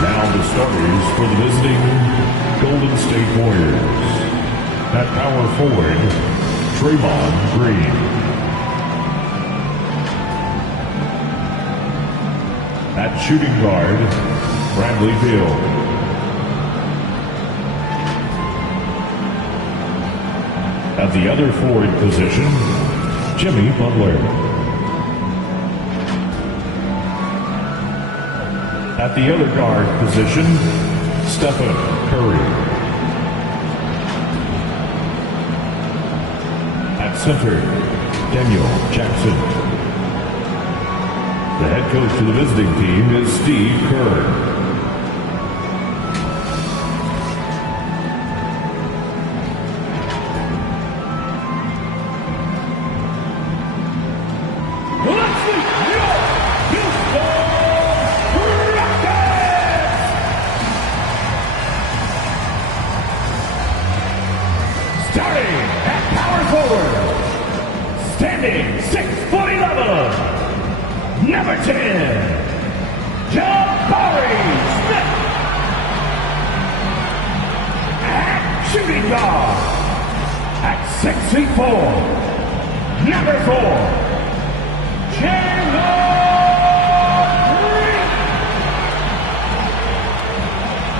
Now the starters for the visiting Golden State Warriors. At power forward, Draymond Green. At shooting guard, Bradley Beal. At the other forward position, Jimmy Butler. At the other guard position, Stephen Curry. At center, Daniel Jackson. The head coach of the visiting team is Steve Kerr. Standing 6'11", number 10, Jabari Smith. At shooting guard, at 6'4", number 4, Jalen Green.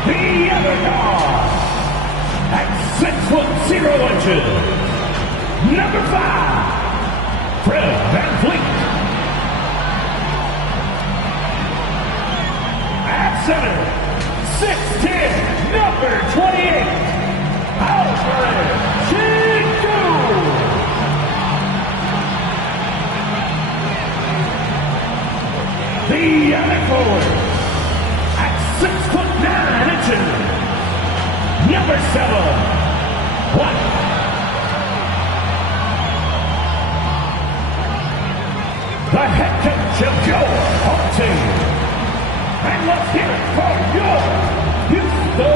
The other guard, at 6'0", number 5. Fred VanVleet. At center, 6'10", number 28, Alfred Sengun. The other forward, at 6'9", number 7, White. The head coach of your home team. And let's hear it for your Houston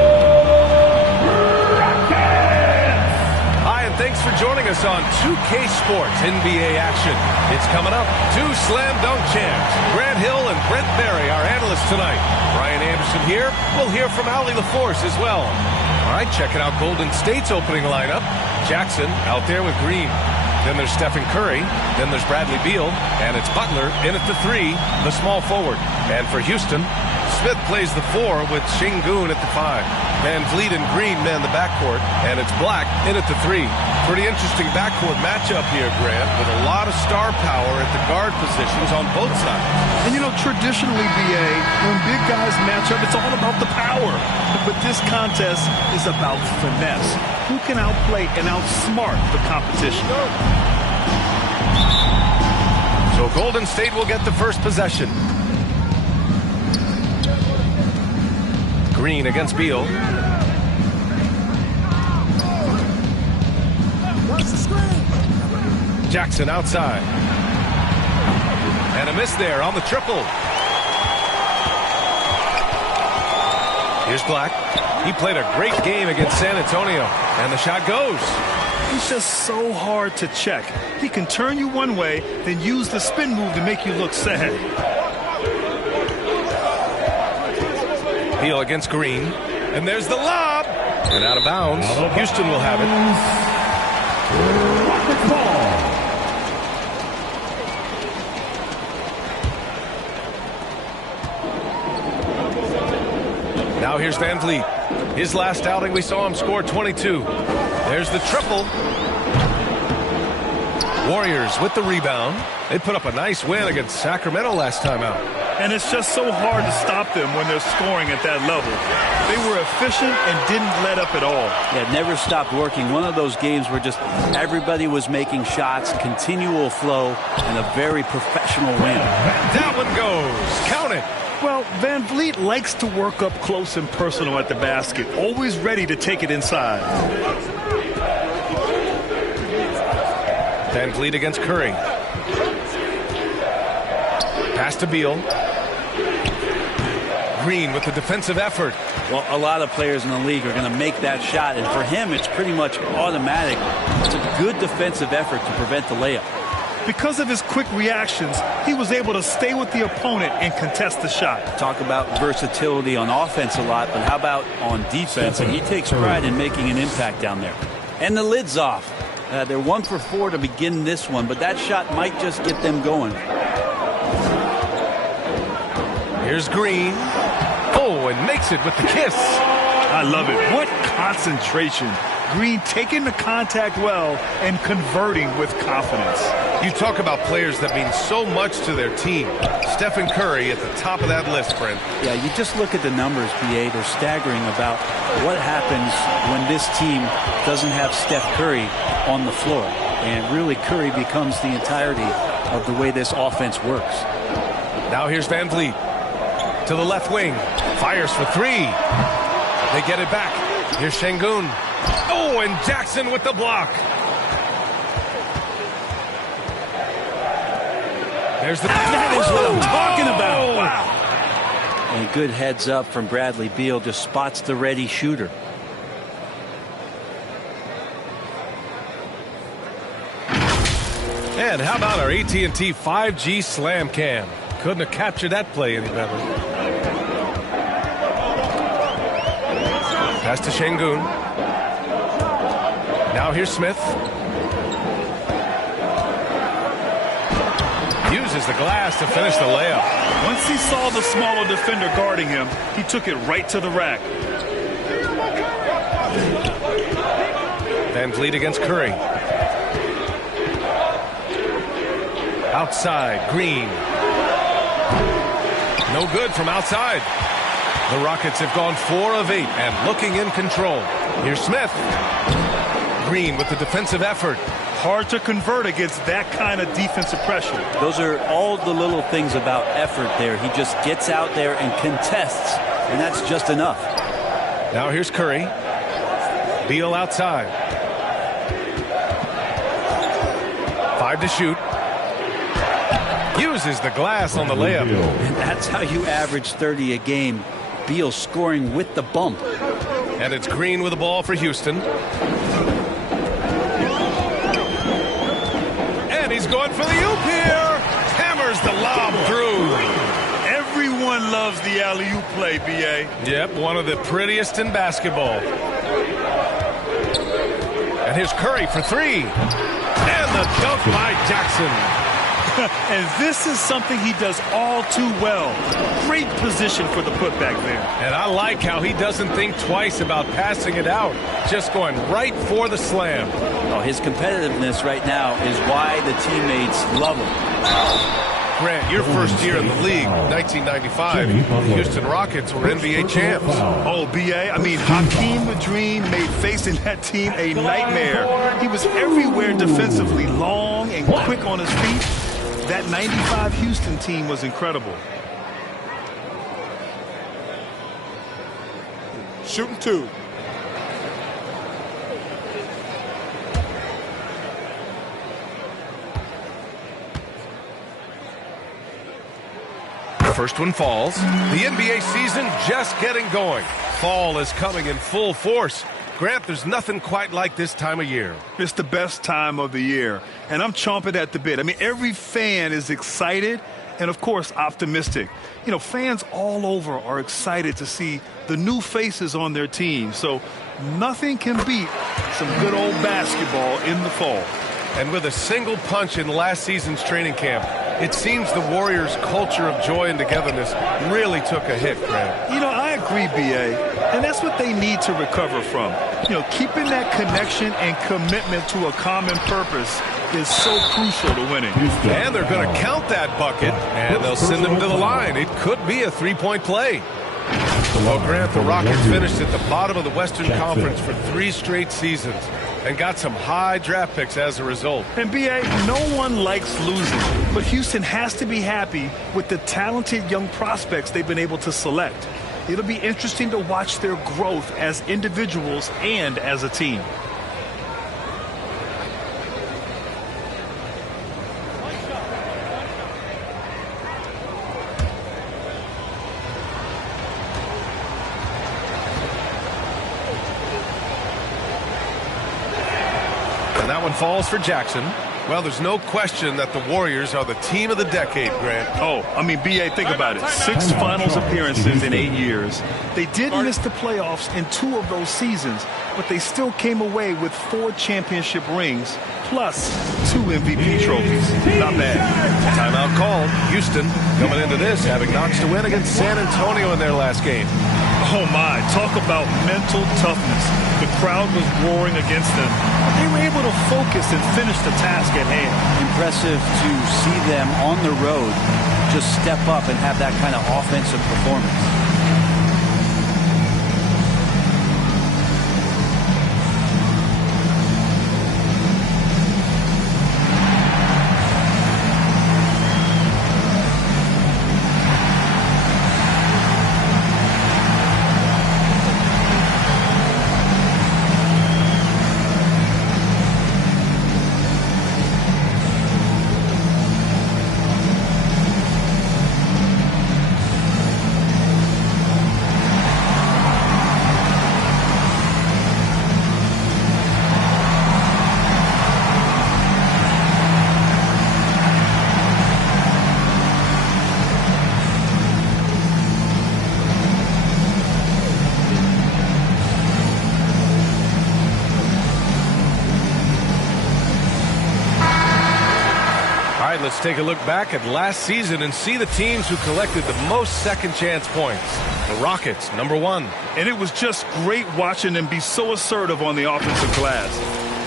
Rockets. Hi, and thanks for joining us on 2K Sports NBA action. It's coming up. 2 slam dunk champs, Grant Hill and Brent Barry, our analysts tonight. Brian Anderson here. We'll hear from Allie LaForce as well. All right, checking out Golden State's opening lineup. Jackson out there with Green. Then there's Stephen Curry. Then there's Bradley Beal. And it's Butler in at the 3, the small forward. And for Houston, Smith plays the 4 with Sengun at the 5. VanVleet and Green man the backcourt. And it's Black in at the 3. Pretty interesting backcourt matchup here, Grant, with a lot of star power at the guard positions on both sides. And, you know, traditionally, B.A., when big guys match up, it's all about the power. But this contest is about finesse. Who can outplay and outsmart the competition? So Golden State will get the first possession. Green against Beal. Jackson outside. And a miss there on the triple. Here's Black. He played a great game against San Antonio. And the shot goes. He's just so hard to check. He can turn you one way, then use the spin move to make you look sad. Beal against Green. And there's the lob. And out of bounds. Houston will have it. Rockets ball. Now here's VanVleet. His last outing, we saw him score 22. There's the triple. Warriors with the rebound. They put up a nice win against Sacramento last time out. And it's just so hard to stop them when they're scoring at that level. They were efficient and didn't let up at all. Yeah, never stopped working. One of those games where just everybody was making shots, continual flow, and a very professional win. That one goes. Count it. Well, VanVleet likes to work up close and personal at the basket, always ready to take it inside. VanVleet against Curry. Pass to Beal. Green with the defensive effort. Well, a lot of players in the league are going to make that shot, and for him, it's pretty much automatic. It's a good defensive effort to prevent the layup. Because of his quick reactions, he was able to stay with the opponent and contest the shot. Talk about versatility on offense a lot, but how about on defense? And he takes pride in making an impact down there. And the lid's off. They're 1 for 4 to begin this one, but that shot might just get them going. Here's Green. Oh, and makes it with the kiss. I love it. What concentration. Green taking the contact well and converting with confidence. You talk about players that mean so much to their team. Stephen Curry at the top of that list, Brent. Yeah, you just look at the numbers, BA. They're staggering about what happens when this team doesn't have Steph Curry on the floor. And really, Curry becomes the entirety of the way this offense works. Now here's Van Vliet to the left wing. Fires for 3. They get it back. Here's Şengün. Oh, and Jackson with the block. There's the... That is what I'm talking about. Wow. And good heads up from Bradley Beal. Just spots the ready shooter. And how about our AT&T 5G Slam Cam? Couldn't have captured that play any better. Pass to Şengün. Now here's Smith. Uses the glass to finish the layup. Once he saw the smaller defender guarding him, he took it right to the rack. Van Vliet against Curry. Outside, Green. No good from outside. The Rockets have gone 4 of 8 and looking in control. Here's Smith. Green with the defensive effort. Hard to convert against that kind of defensive pressure. Those are all the little things about effort there. He just gets out there and contests, and that's just enough. Now here's Curry. Beal outside. 5 to shoot. Uses the glass on the layup. And that's how you average 30 a game. Beal scoring with the bump. And it's Green with the ball for Houston. And he's going for the oop here. Hammers the lob through. Everyone loves the alley-oop play, B.A. Yep, one of the prettiest in basketball. And here's Curry for 3. And the dunk by Jackson. And this is something he does all too well. Great position for the putback there. And I like how he doesn't think twice about passing it out. Just going right for the slam. Oh, his competitiveness right now is why the teammates love him. Grant, your first year in the league, 1995, the Houston Rockets were NBA champs. Oh, B.A., I mean, Hakeem Madreen made facing that team a nightmare. He was everywhere defensively, long and quick on his feet. That 95 Houston team was incredible. Shooting 2. First one falls. The NBA season just getting going. Fall is coming in full force. Grant, there's nothing quite like this time of year. It's the best time of the year, and I'm chomping at the bit. I mean, every fan is excited and, of course, optimistic. You know, fans all over are excited to see the new faces on their team, so nothing can beat some good old basketball in the fall. And with a single punch in last season's training camp, it seems the Warriors' culture of joy and togetherness really took a hit, Grant. You know, I agree, B.A., and that's what they need to recover from. You know, keeping that connection and commitment to a common purpose is so crucial to winning. And they're going to count that bucket, and they'll send them to the line. It could be a three-point play. Well, Grant, the Rockets finished at the bottom of the Western Conference for 3 straight seasons and got some high draft picks as a result. And, B.A., no one likes losing, but Houston has to be happy with the talented young prospects they've been able to select. It'll be interesting to watch their growth as individuals and as a team. And that one falls for Jackson. Well, there's no question that the Warriors are the team of the decade, Grant. Oh, I mean, B.A., think about it. 6 finals appearances in 8 years. They did miss the playoffs in 2 of those seasons, but they still came away with 4 championship rings, plus 2 MVP trophies. Not bad. Timeout called. Houston coming into this, having knocks to win against San Antonio in their last game. Oh, my. Talk about mental toughness. The crowd was roaring against them. They were able to focus and finish the task at hand. Impressive to see them on the road just step up and have that kind of offensive performance. Let's take a look back at last season and see the teams who collected the most second chance points. The Rockets, number 1. And it was just great watching them be so assertive on the offensive glass.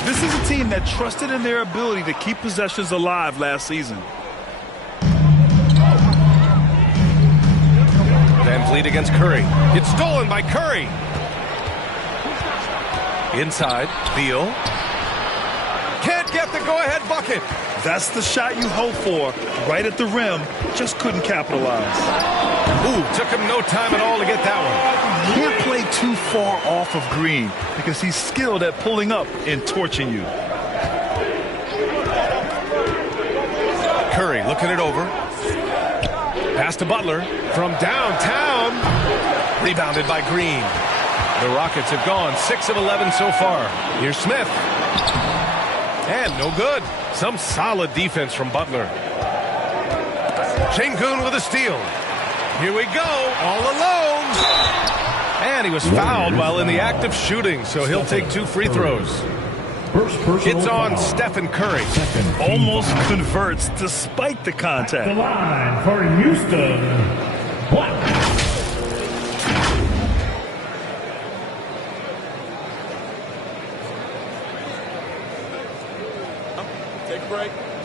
This is a team that trusted in their ability to keep possessions alive last season. VanVleet against Curry. It's stolen by Curry. Inside, Beal. Can't get the go-ahead bucket. That's the shot you hope for. Right at the rim, just couldn't capitalize. Ooh, took him no time at all to get that one. Can't play too far off of Green because he's skilled at pulling up and torching you. Curry looking it over. Pass to Butler from downtown. Rebounded by Green. The Rockets have gone 6 of 11 so far. Here's Smith. And no good. Some solid defense from Butler. Şengün with a steal. Here we go, all alone. And he was fouled while in the act of shooting, so he'll take 2 free throws. It's on Stephen Curry. Almost converts despite the contact. The line for Houston. Black.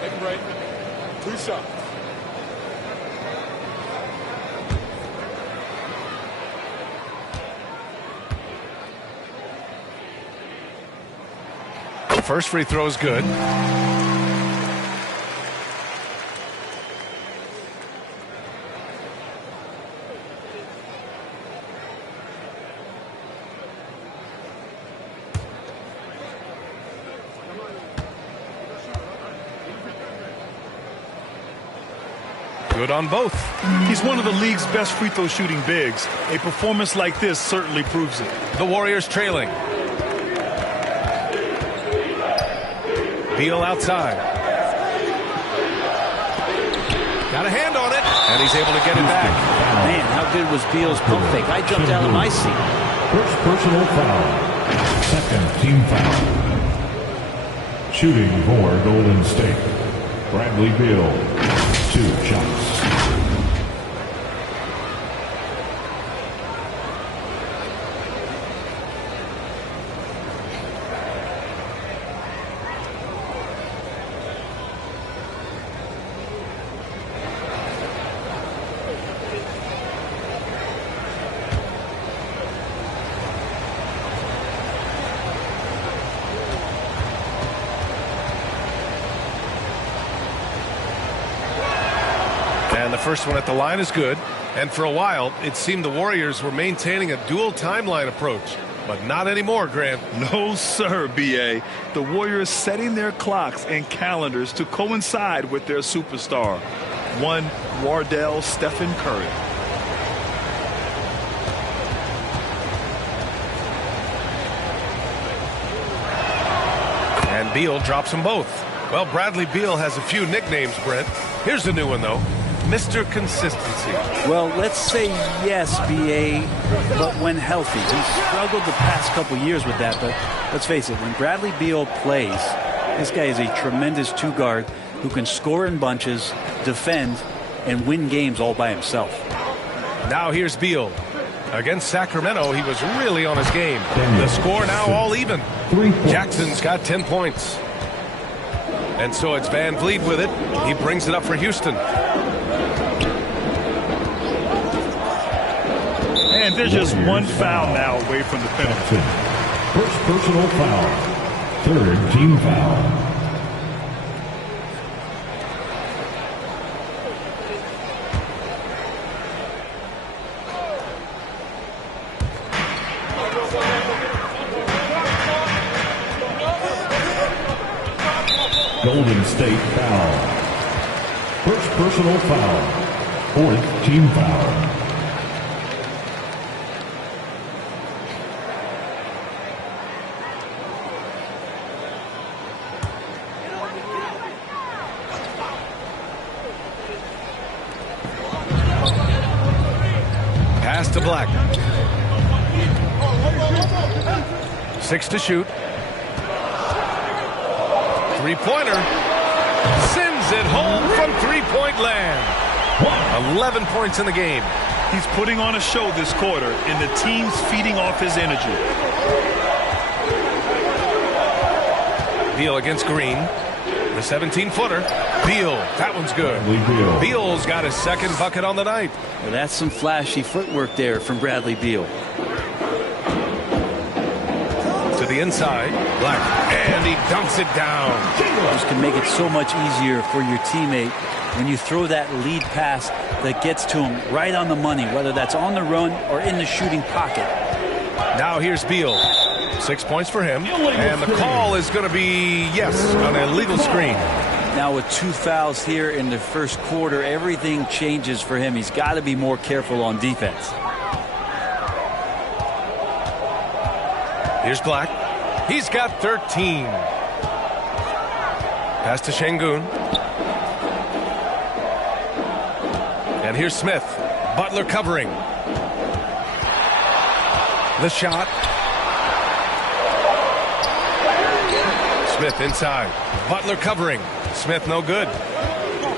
Take a break. 2 shots. First free throw is good. Good on both. He's one of the league's best free throw shooting bigs. A performance like this certainly proves it. The Warriors trailing. Beal outside. Got a hand on it, and he's able to get it back. Man, how good was Beal's pump fake? I jumped out of my seat. First personal foul. Second team foul. Shooting for Golden State. Bradley Beal. 2 shots. And the first one at the line is good. And for a while, it seemed the Warriors were maintaining a dual timeline approach. But not anymore, Grant. No, sir, B.A. The Warriors setting their clocks and calendars to coincide with their superstar. One Wardell Stephen Curry. And Beal drops them both. Well, Bradley Beal has a few nicknames, Brent. Here's a new one, though. Mr. Consistency. Well, let's say yes, B.A., but when healthy. He's struggled the past couple years with that, but let's face it, when Bradley Beal plays, this guy is a tremendous two-guard who can score in bunches, defend, and win games all by himself. Now here's Beal. Against Sacramento, he was really on his game. The score now all even. Jackson's got 10 points. And so it's Van Vliet with it. He brings it up for Houston. And there's just one foul now away from the penalty. First personal foul. Third team foul. Golden State foul. First personal foul. Fourth team foul. Pass to Black. 6 to shoot. Three-pointer. Sends it home from three-point land. 11 points in the game. He's putting on a show this quarter, and the team's feeding off his energy. Beal against Green. The 17-footer. Beal. That one's good. Beal's got his second bucket on the night. Well, that's some flashy footwork there from Bradley Beal. To the inside. Black. And he dunks it down. This can make it so much easier for your teammate when you throw that lead pass that gets to him right on the money, whether that's on the run or in the shooting pocket. Now here's Beal. 6 points for him. And the call is going to be, yes, an illegal screen. Now with 2 fouls here in the first quarter, everything changes for him. He's got to be more careful on defense. Here's Black. He's got 13. Pass to Şengün. And here's Smith. Butler covering. The shot. Smith inside. Butler covering. Smith no good.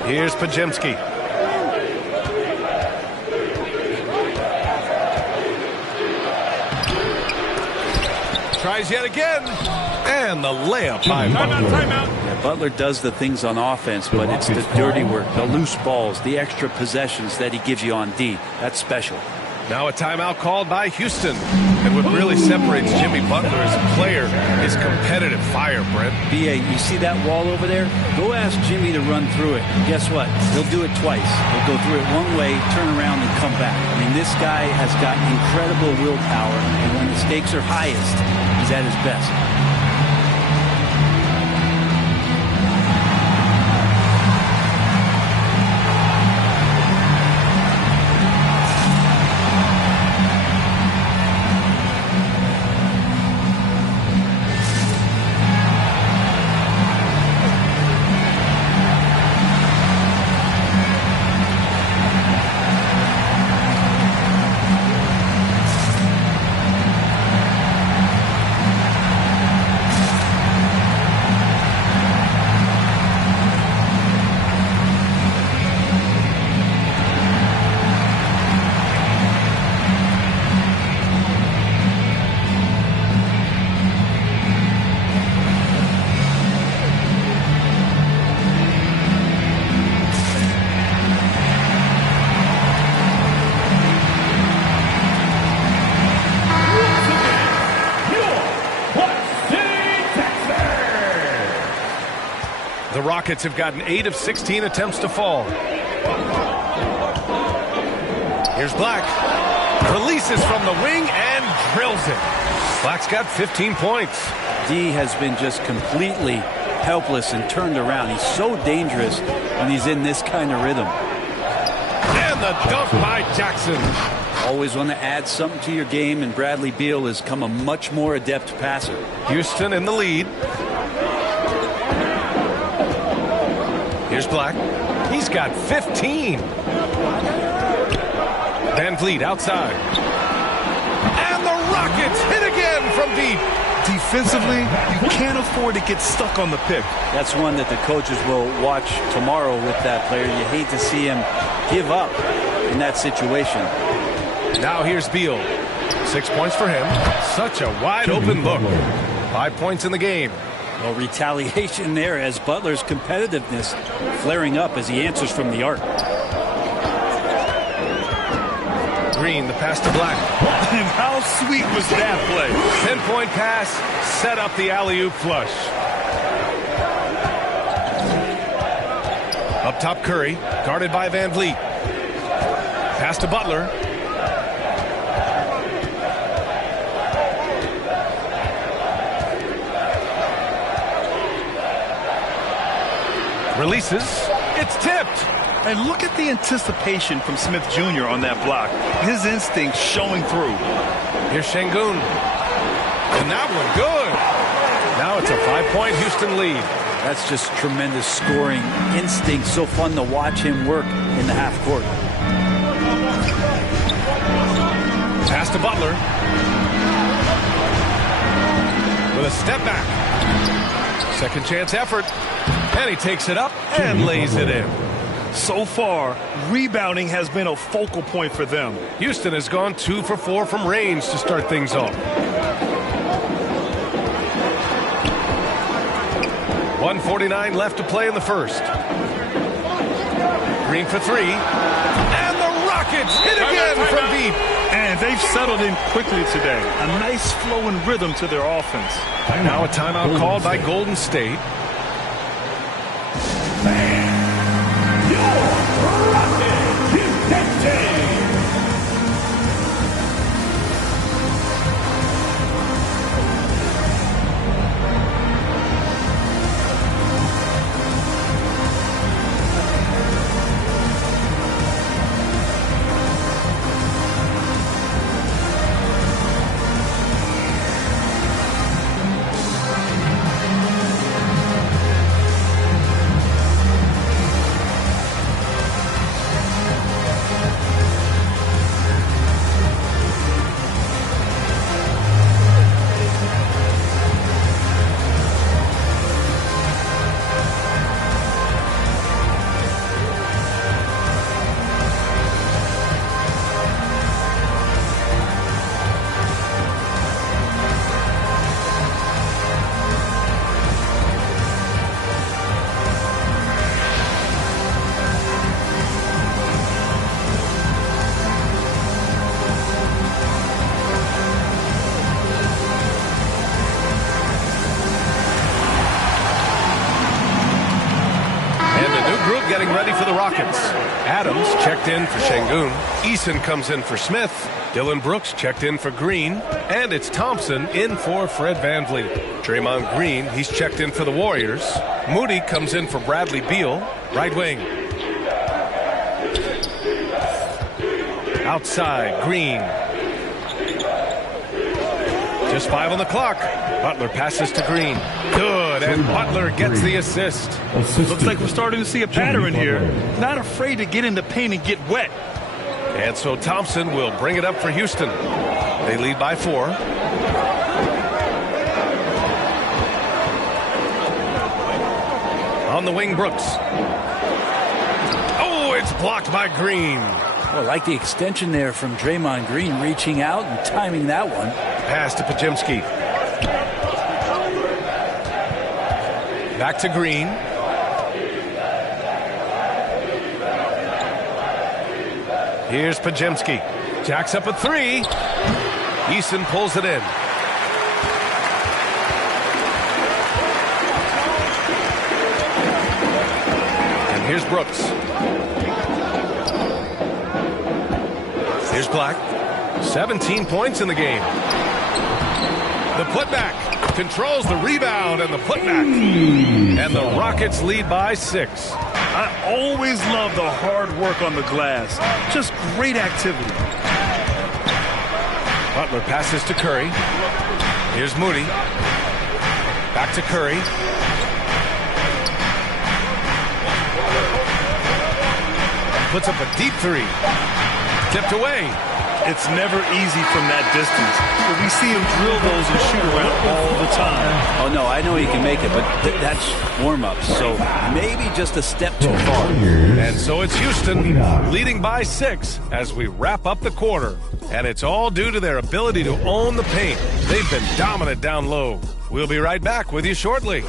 Here's Podziemski. Tries yet again. And the layup by Butler. Yeah, Butler does the things on offense, but it's the dirty work, the loose balls, the extra possessions that he gives you on D. That's special. Now a timeout called by Houston. And what really separates Jimmy Butler as a player is competitive fire, Brent. B.A., you see that wall over there? Go ask Jimmy to run through it. And guess what? He'll do it twice. He'll go through it one way, turn around, and come back. I mean, this guy has got incredible willpower, and when the stakes are highest, he's at his best. The Rockets have gotten 8 of 16 attempts to fall. Here's Black. Releases from the wing and drills it. Black's got 15 points. D has been just completely helpless and turned around. He's so dangerous when he's in this kind of rhythm. And the dunk by Jackson. Always want to add something to your game, and Bradley Beal has come a much more adept passer. Houston in the lead. Here's Black. He's got 15. Van Vliet outside. And the Rockets hit again from deep. Defensively, you can't afford to get stuck on the pick. That's one that the coaches will watch tomorrow with that player. You hate to see him give up in that situation. Now here's Beal. 6 points for him. Such a wide open look. 5 points in the game. Well, retaliation there as Butler's competitiveness flaring up as he answers from the arc. Green, the pass to Black. And how sweet was that play? 10-point pass, set up the alley-oop flush. Up top, Curry, guarded by Van Vliet. Pass to Butler. Releases. It's tipped. And look at the anticipation from Smith Jr. on that block. His instinct showing through. Here's Şengün. And that one good. Now it's a 5-point Houston lead. That's just tremendous scoring instinct. So fun to watch him work in the half court. Pass to Butler. With a step back. Second chance effort. And he takes it up and lays it in. So far, rebounding has been a focal point for them. Houston has gone 2 for 4 from range to start things off. 1:49 left to play in the first. Green for 3. And the Rockets hit again from deep. And they've settled in quickly today. A nice flow and rhythm to their offense. Now a timeout called by Golden State. Getting ready for the Rockets. Adams checked in for Şengün. Eason comes in for Smith. Dylan Brooks checked in for Green. And it's Thompson in for Fred VanVleet. Draymond Green, he's checked in for the Warriors. Moody comes in for Bradley Beal, right wing. Outside, Green. Just 5 on the clock. Butler passes to Green. Good, and Butler gets the assist. Looks like we're starting to see a pattern here. Not afraid to get in the paint and get wet. And so Thompson will bring it up for Houston. They lead by 4. On the wing, Brooks. Oh, it's blocked by Green. Well, I like the extension there from Draymond Green, reaching out and timing that one. Pass to Podziemski. Back to Green. Here's Podziemski. Jacks up a 3. Eason pulls it in. And here's Brooks. Here's Black. 17 points in the game. The putback. Controls the rebound and the putback. And the Rockets lead by 6. I always love the hard work on the glass. Just great activity. Butler passes to Curry. Here's Moody. Back to Curry. puts up a deep three. Tipped away. It's never easy from that distance, but we see him drill those and shoot around all the time. Oh, no, I know he can make it, but that's warm-up, so maybe just a step too far. And so it's Houston leading by 6 as we wrap up the quarter. And it's all due to their ability to own the paint. They've been dominant down low. We'll be right back with you shortly.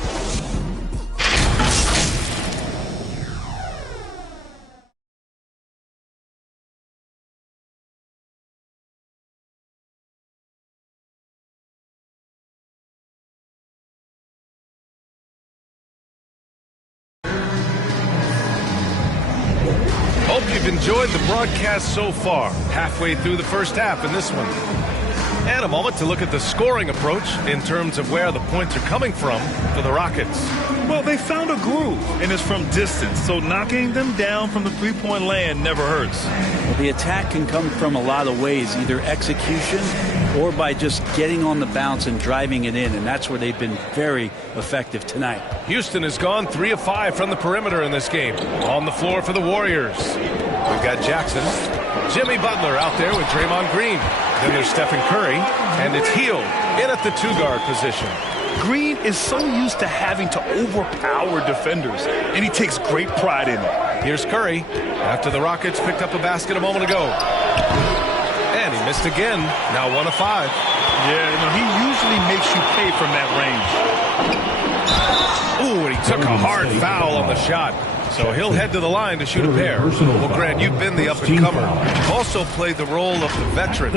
Hope you've enjoyed the broadcast so far. Halfway through the first half in this one. And a moment to look at the scoring approach in terms of where the points are coming from for the Rockets. Well, they found a groove, and it's from distance, so knocking them down from the three-point land never hurts. Well, the attack can come from a lot of ways, either execution or by just getting on the bounce and driving it in, and that's where they've been very effective tonight. Houston has gone 3 of 5 from the perimeter in this game. On the floor for the Warriors, we've got Jackson. Jimmy Butler out there with Draymond Green. Then there's Stephen Curry, and it's Hield in at the 2-guard position. Green is so used to having to overpower defenders, and he takes great pride in it. Here's Curry after the Rockets picked up a basket a moment ago. And he missed again, now 1 of 5. Yeah, he usually makes you pay from that range. Ooh, and he took a hard foul on the shot. So he'll head to the line to shoot a pair. Well, Grant, you've been the up-and-comer. You've also played the role of the veteran.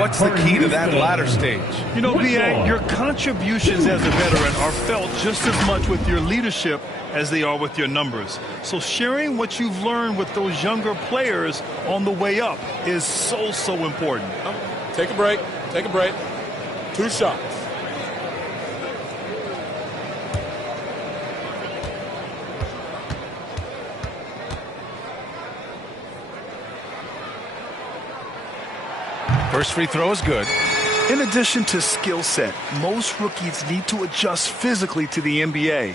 What's the key to that latter stage? B.A., your contributions as a veteran are felt just as much with your leadership as they are with your numbers. So sharing what you've learned with those younger players on the way up is so, so important. Take a break. Take a break. 2 shots. First free throw is good. In addition to skill set, most rookies need to adjust physically to the NBA.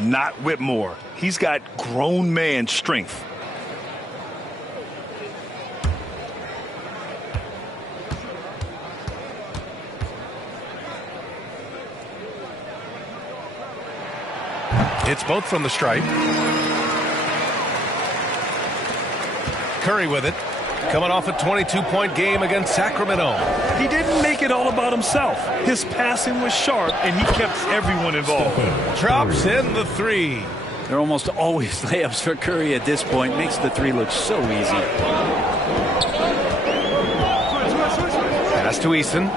Not Whitmore. He's got grown man strength. It's both from the stripe. Curry with it. Coming off a 22-point game against Sacramento. He didn't make it all about himself. His passing was sharp, and he kept everyone involved. Drops in the 3. They're almost always layups for Curry at this point. Makes the 3 look so easy. Pass to Eason.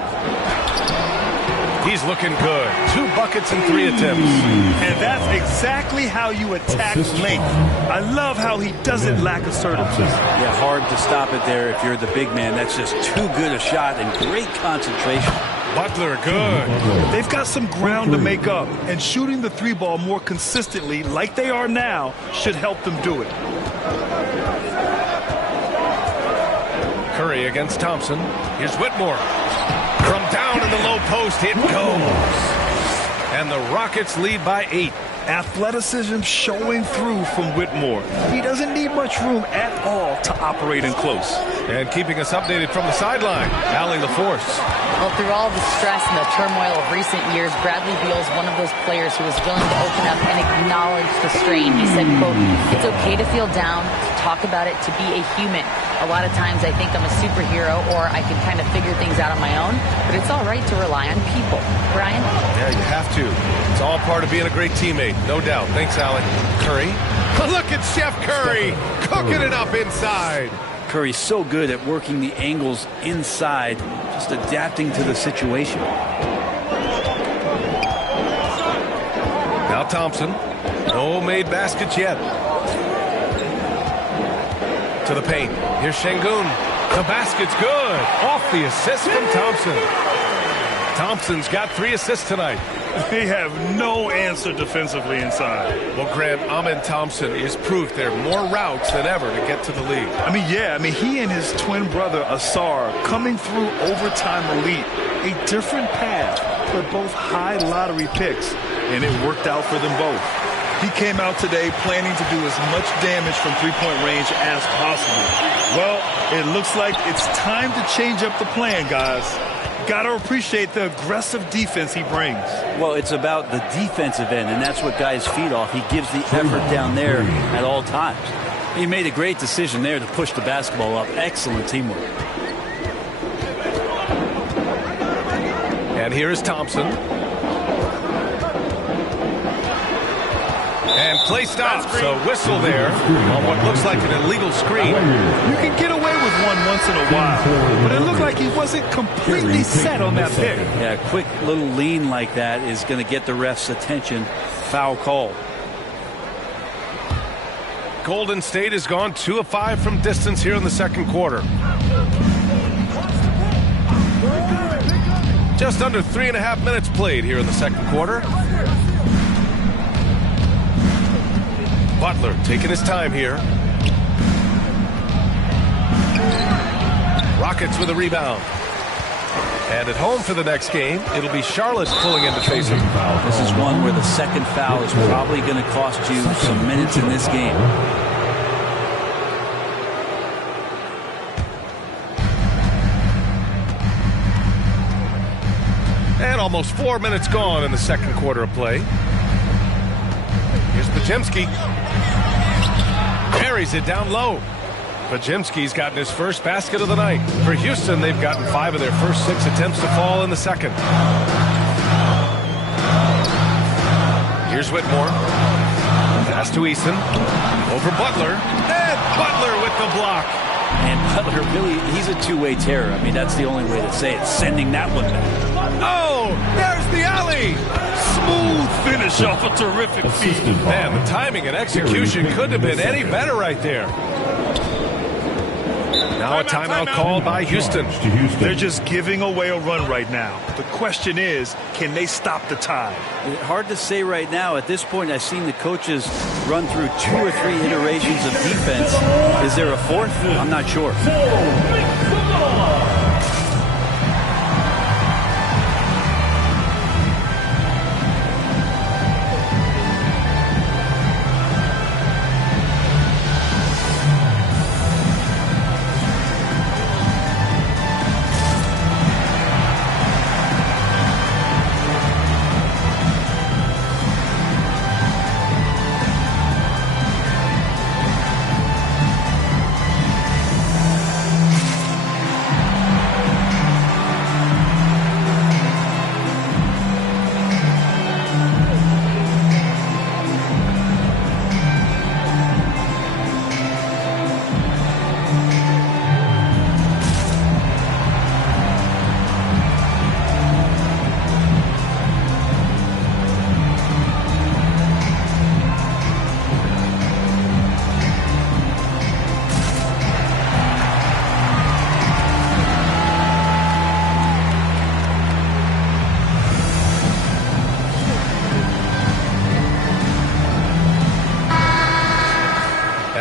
He's looking good. 2 buckets and 3 attempts. And that's exactly how you attack length. I love how he doesn't lack assertiveness. Yeah, hard to stop it there if you're the big man. That's just too good a shot and great concentration. Butler good. They've got some ground to make up, and shooting the 3-ball more consistently like they are now should help them do it. Curry against Thompson. Here's Whitmore. From down in the low post, it goes. And the Rockets lead by 8. Athleticism showing through from Whitmore. He doesn't need much room at all to operate in close. And keeping us updated from the sideline, Allie LaForce. Well, through all the stress and the turmoil of recent years, Bradley Beal is one of those players who is willing to open up and acknowledge the strain. He said, quote, "It's okay to feel down, to talk about it, to be a human. A lot of times I think I'm a superhero or I can kind of figure things out on my own, but it's all right to rely on people." Brian? Yeah, you have to. It's all part of being a great teammate, no doubt. Thanks, Allie. Curry. Look at Chef Curry cooking it up inside. Curry's so good at working the angles inside, just adapting to the situation. Now Thompson. No made baskets yet. To the paint. Here's Şengün. The basket's good. Off the assist from Thompson. Thompson's got 3 assists tonight. They have no answer defensively inside. Well, Grant, Amen Thompson is proof there are more routes than ever to get to the league. He and his twin brother, Asar, coming through overtime elite. A different path, but both high lottery picks, and it worked out for them both. He came out today planning to do as much damage from three-point range as possible. Well, it looks like it's time to change up the plan, guys. Got to appreciate the aggressive defense he brings. Well, it's about the defensive end, and that's what guys feed off. He gives the effort down there at all times. He made a great decision there to push the basketball up. Excellent teamwork. And here is Thompson. And play stops. So whistle there on what looks like an illegal screen. You can get away with one once in a while, but it looked like he wasn't completely set on that pick. Yeah, a quick little lean like that is going to get the ref's attention. Foul call. Golden State has gone 2 of 5 from distance here in the second quarter. Just under 3.5 minutes played here in the second quarter. Butler taking his time here. Rockets with a rebound. And at home for the next game, it'll be Charlotte pulling in to face him. This is one where the second foul is probably going to cost you some minutes in this game. And almost 4 minutes gone in the second quarter of play. Here's Podziemski. Carries it down low. Podziemski's gotten his first basket of the night. For Houston, they've gotten 5 of their first 6 attempts to fall in the second. Here's Whitmore. Pass to Eason. Over Butler. And Butler with the block. And Butler, really, he's a two-way terror. I mean, that's the only way to say it. Sending that one back. Oh, there's the alley. Smooth finish off a terrific feed. Man, the timing and execution couldn't have been any better right there. Now a timeout called by Houston. They're just giving away a run right now. The question is, can they stop the tide? Hard to say right now. At this point, I've seen the coaches run through 2 or 3 iterations of defense. Is there a fourth? I'm not sure.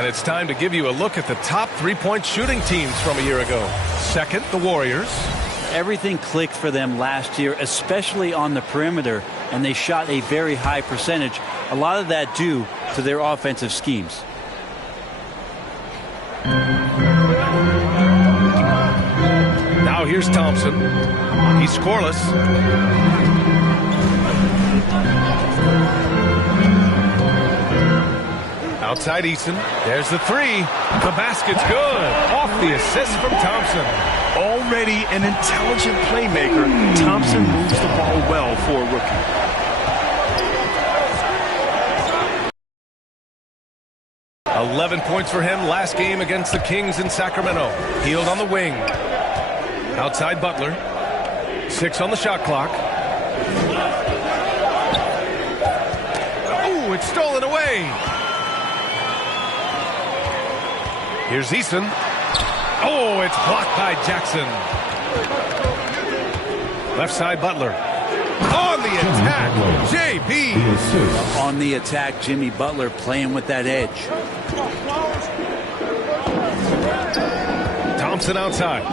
It's time to give you a look at the top three-point shooting teams from a year ago. Second, the Warriors. Everything clicked for them last year, especially on the perimeter, and they shot a very high percentage. A lot of that due to their offensive schemes. Now here's Thompson. He's scoreless. Outside Eason. There's the three. The basket's good. Off the assist from Thompson. Already an intelligent playmaker, Thompson moves the ball well for a rookie. $11 points for him last game against the Kings in Sacramento. Hield on the wing. Outside Butler. 6 on the shot clock. Ooh, it's stolen away. Here's Eason. Oh, it's blocked by Jackson. Left side Butler. On the attack, JB. On the attack, Jimmy Butler playing with that edge. Thompson outside.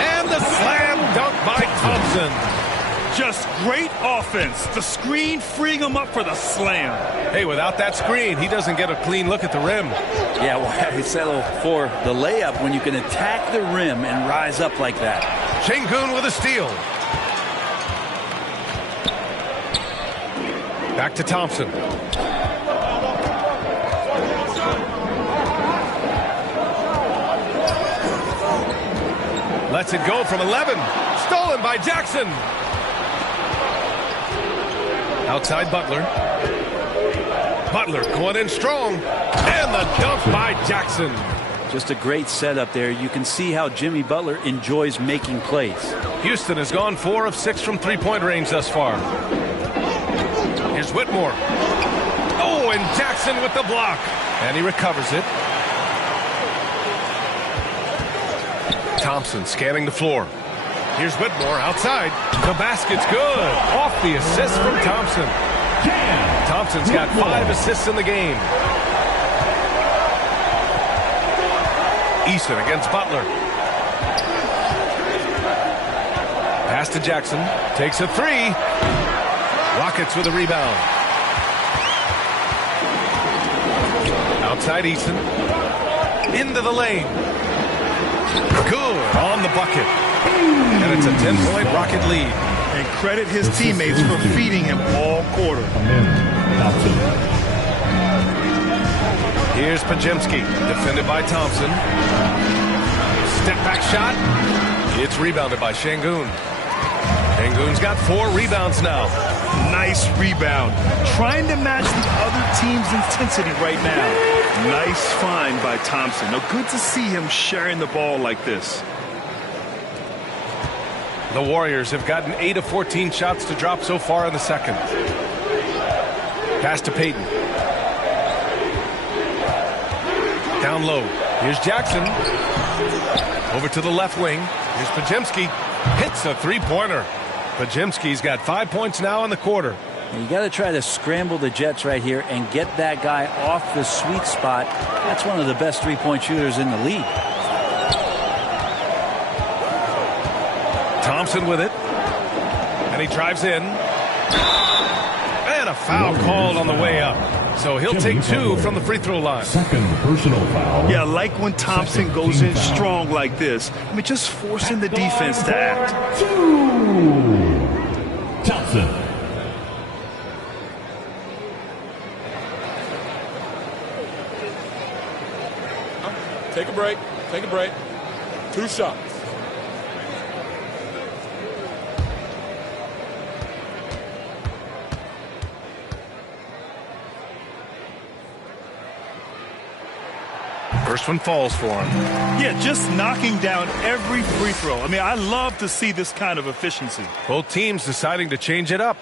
And the slam dunk by Thompson. Thompson. Just great offense. The screen freeing him up for the slam. Hey, without that screen, he doesn't get a clean look at the rim. Yeah, why settle for the layup when you can attack the rim and rise up like that? Sengun with a steal. Back to Thompson. Lets it go from 11. Stolen by Jackson. Outside Butler. Butler going in strong. And the dunk by Jackson. Just a great setup there. You can see how Jimmy Butler enjoys making plays. Houston has gone 4 of 6 from three-point range thus far. Here's Whitmore. Oh, and Jackson with the block. And he recovers it. Thompson scanning the floor. Here's Whitmore outside. The basket's good. Off the assist from Thompson. Thompson's got 5 assists in the game. Eason against Butler. Pass to Jackson. Takes a 3. Rockets with a rebound. Outside Eason. Into the lane. Good on the bucket. And it's a 10-point Rocket lead. And credit his teammates for feeding him all quarter. Here's Podziemski, defended by Thompson. Step back shot. It's rebounded by Sengun. Sengun's got 4 rebounds now. Nice rebound. Trying to match the other team's intensity right now. Nice find by Thompson. Now, good to see him sharing the ball like this. The Warriors have gotten 8 of 14 shots to drop so far in the second. Pass to Payton. Down low. Here's Jackson. Over to the left wing. Here's Podziemski. Hits a three-pointer. Podziemski's got 5 points now in the quarter. You got to try to scramble the Jets right here and get that guy off the sweet spot. That's one of the best three-point shooters in the league. Thompson with it. And he drives in. And a foul called on the way up. So he'll take 2 from the free throw line. Second personal foul. Yeah, I like when Thompson goes in strong like this. I mean, just forcing the defense to act. Thompson. Take a break. Take a break. 2 shots. First one falls for him. Yeah, just knocking down every free throw. I mean, I love to see this kind of efficiency. Both teams deciding to change it up.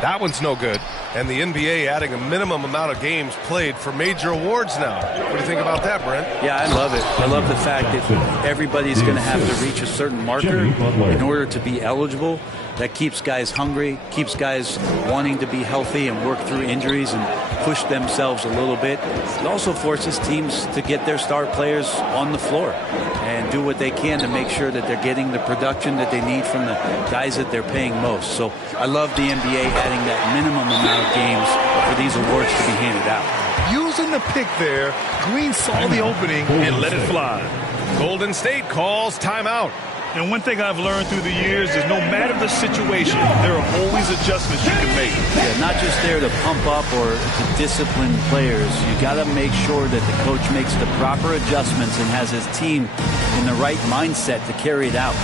That one's no good. And the NBA adding a minimum amount of games played for major awards now. What do you think about that, Brent? Yeah, I love it. I love the fact that everybody's going to have to reach a certain marker in order to be eligible. That keeps guys hungry, keeps guys wanting to be healthy and work through injuries and push themselves a little bit. It also forces teams to get their star players on the floor and do what they can to make sure that they're getting the production that they need from the guys that they're paying most. So I love the NBA adding that minimum amount of games for these awards to be handed out. Using the pick there, Green saw the opening and let it fly. Golden State calls timeout. And one thing I've learned through the years is no matter the situation, there are always adjustments you can make. Yeah, not just there to pump up or to discipline players. You got to make sure that the coach makes the proper adjustments and has his team in the right mindset to carry it out.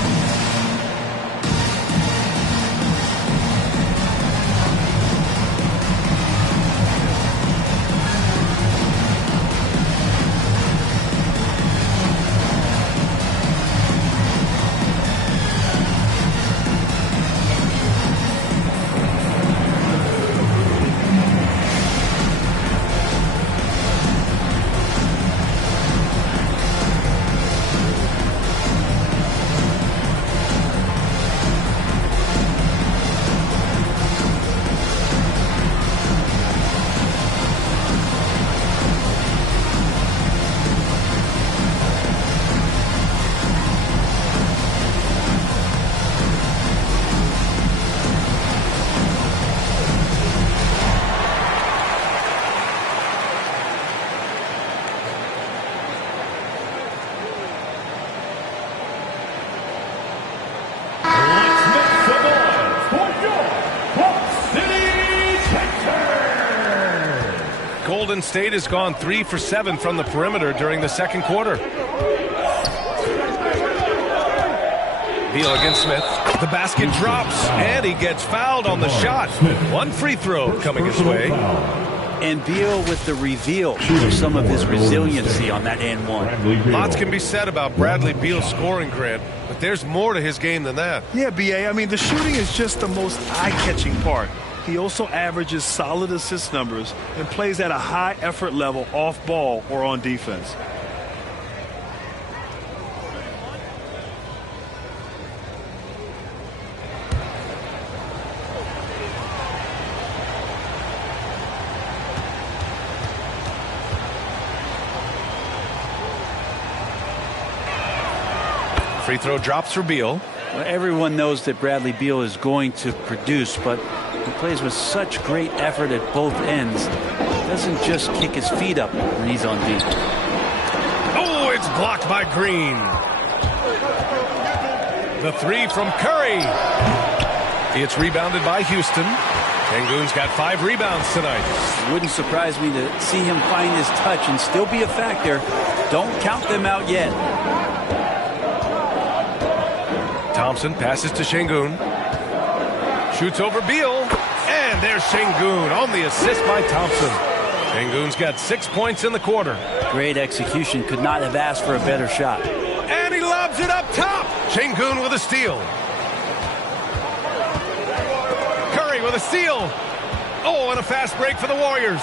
Golden State has gone 3 for 7 from the perimeter during the second quarter. Beal against Smith. The basket drops, and he gets fouled on the shot. One free throw coming his way. And Beal with the reveal of some of his resiliency on that and one. Lots can be said about Bradley Beal's scoring, Grant, but there's more to his game than that. Yeah, B.A., I mean, the shooting is just the most eye-catching part. He also averages solid assist numbers and plays at a high effort level off ball or on defense. Free throw drops for Beal. Well, everyone knows that Bradley Beal is going to produce, but he plays with such great effort at both ends. He doesn't just kick his feet up when he's on deep. Oh, it's blocked by Green. The three from Curry. It's rebounded by Houston. Sengun's got 5 rebounds tonight. It wouldn't surprise me to see him find his touch and still be a factor. Don't count them out yet. Thompson passes to Sengun. Shoots over Beal. And there's Sengun on the assist by Thompson. Sengun's got 6 points in the quarter. Great execution. Could not have asked for a better shot. And he lobs it up top. Sengun with a steal. Curry with a steal. Oh, and a fast break for the Warriors.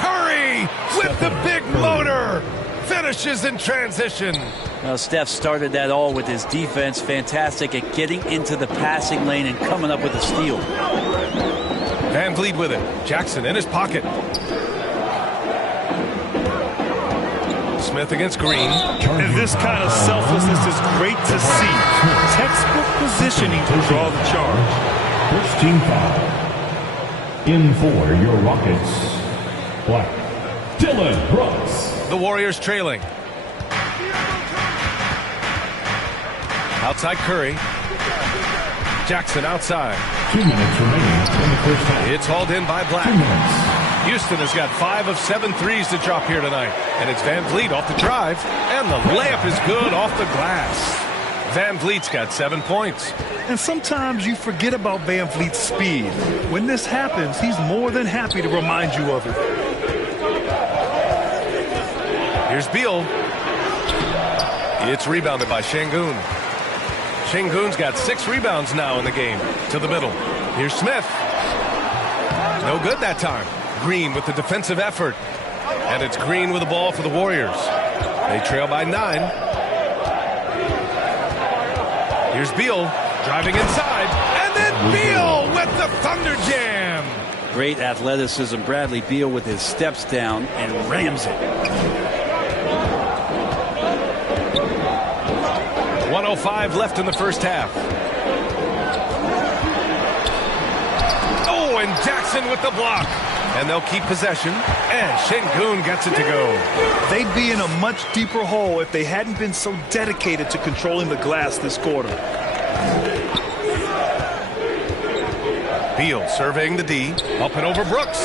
Curry with the big motor. Finishes in transition. Well, Steph started that all with his defense. Fantastic at getting into the passing lane and coming up with a steal. Van Vliet with it. Jackson in his pocket. Smith against Green. And this kind of selflessness is great to see. Textbook positioning to draw the charge. First team foul. In for your Rockets, Black. Dylan Brooks. The Warriors trailing. Outside Curry. Jackson outside. 2 minutes remaining in the first half. It's hauled in by Black. 2 minutes. Houston has got 5 of 7 threes to drop here tonight. And it's Van Vliet off the drive. And the layup is good off the glass. Van Vliet's got 7 points. And sometimes you forget about Van Vliet's speed. When this happens, he's more than happy to remind you of it. Here's Beal. It's rebounded by Sengun. Sengun's got 6 rebounds now in the game. To the middle. Here's Smith. No good that time. Green with the defensive effort. And it's Green with the ball for the Warriors. They trail by 9. Here's Beal driving inside. And then Beal with the Thunder Jam. Great athleticism. Bradley Beal with his steps down and rams it. 1:05 left in the first half. Oh, and Jackson with the block. And they'll keep possession. And Sengun gets it to go. They'd be in a much deeper hole if they hadn't been so dedicated to controlling the glass this quarter. Beal surveying the D. Up and over Brooks.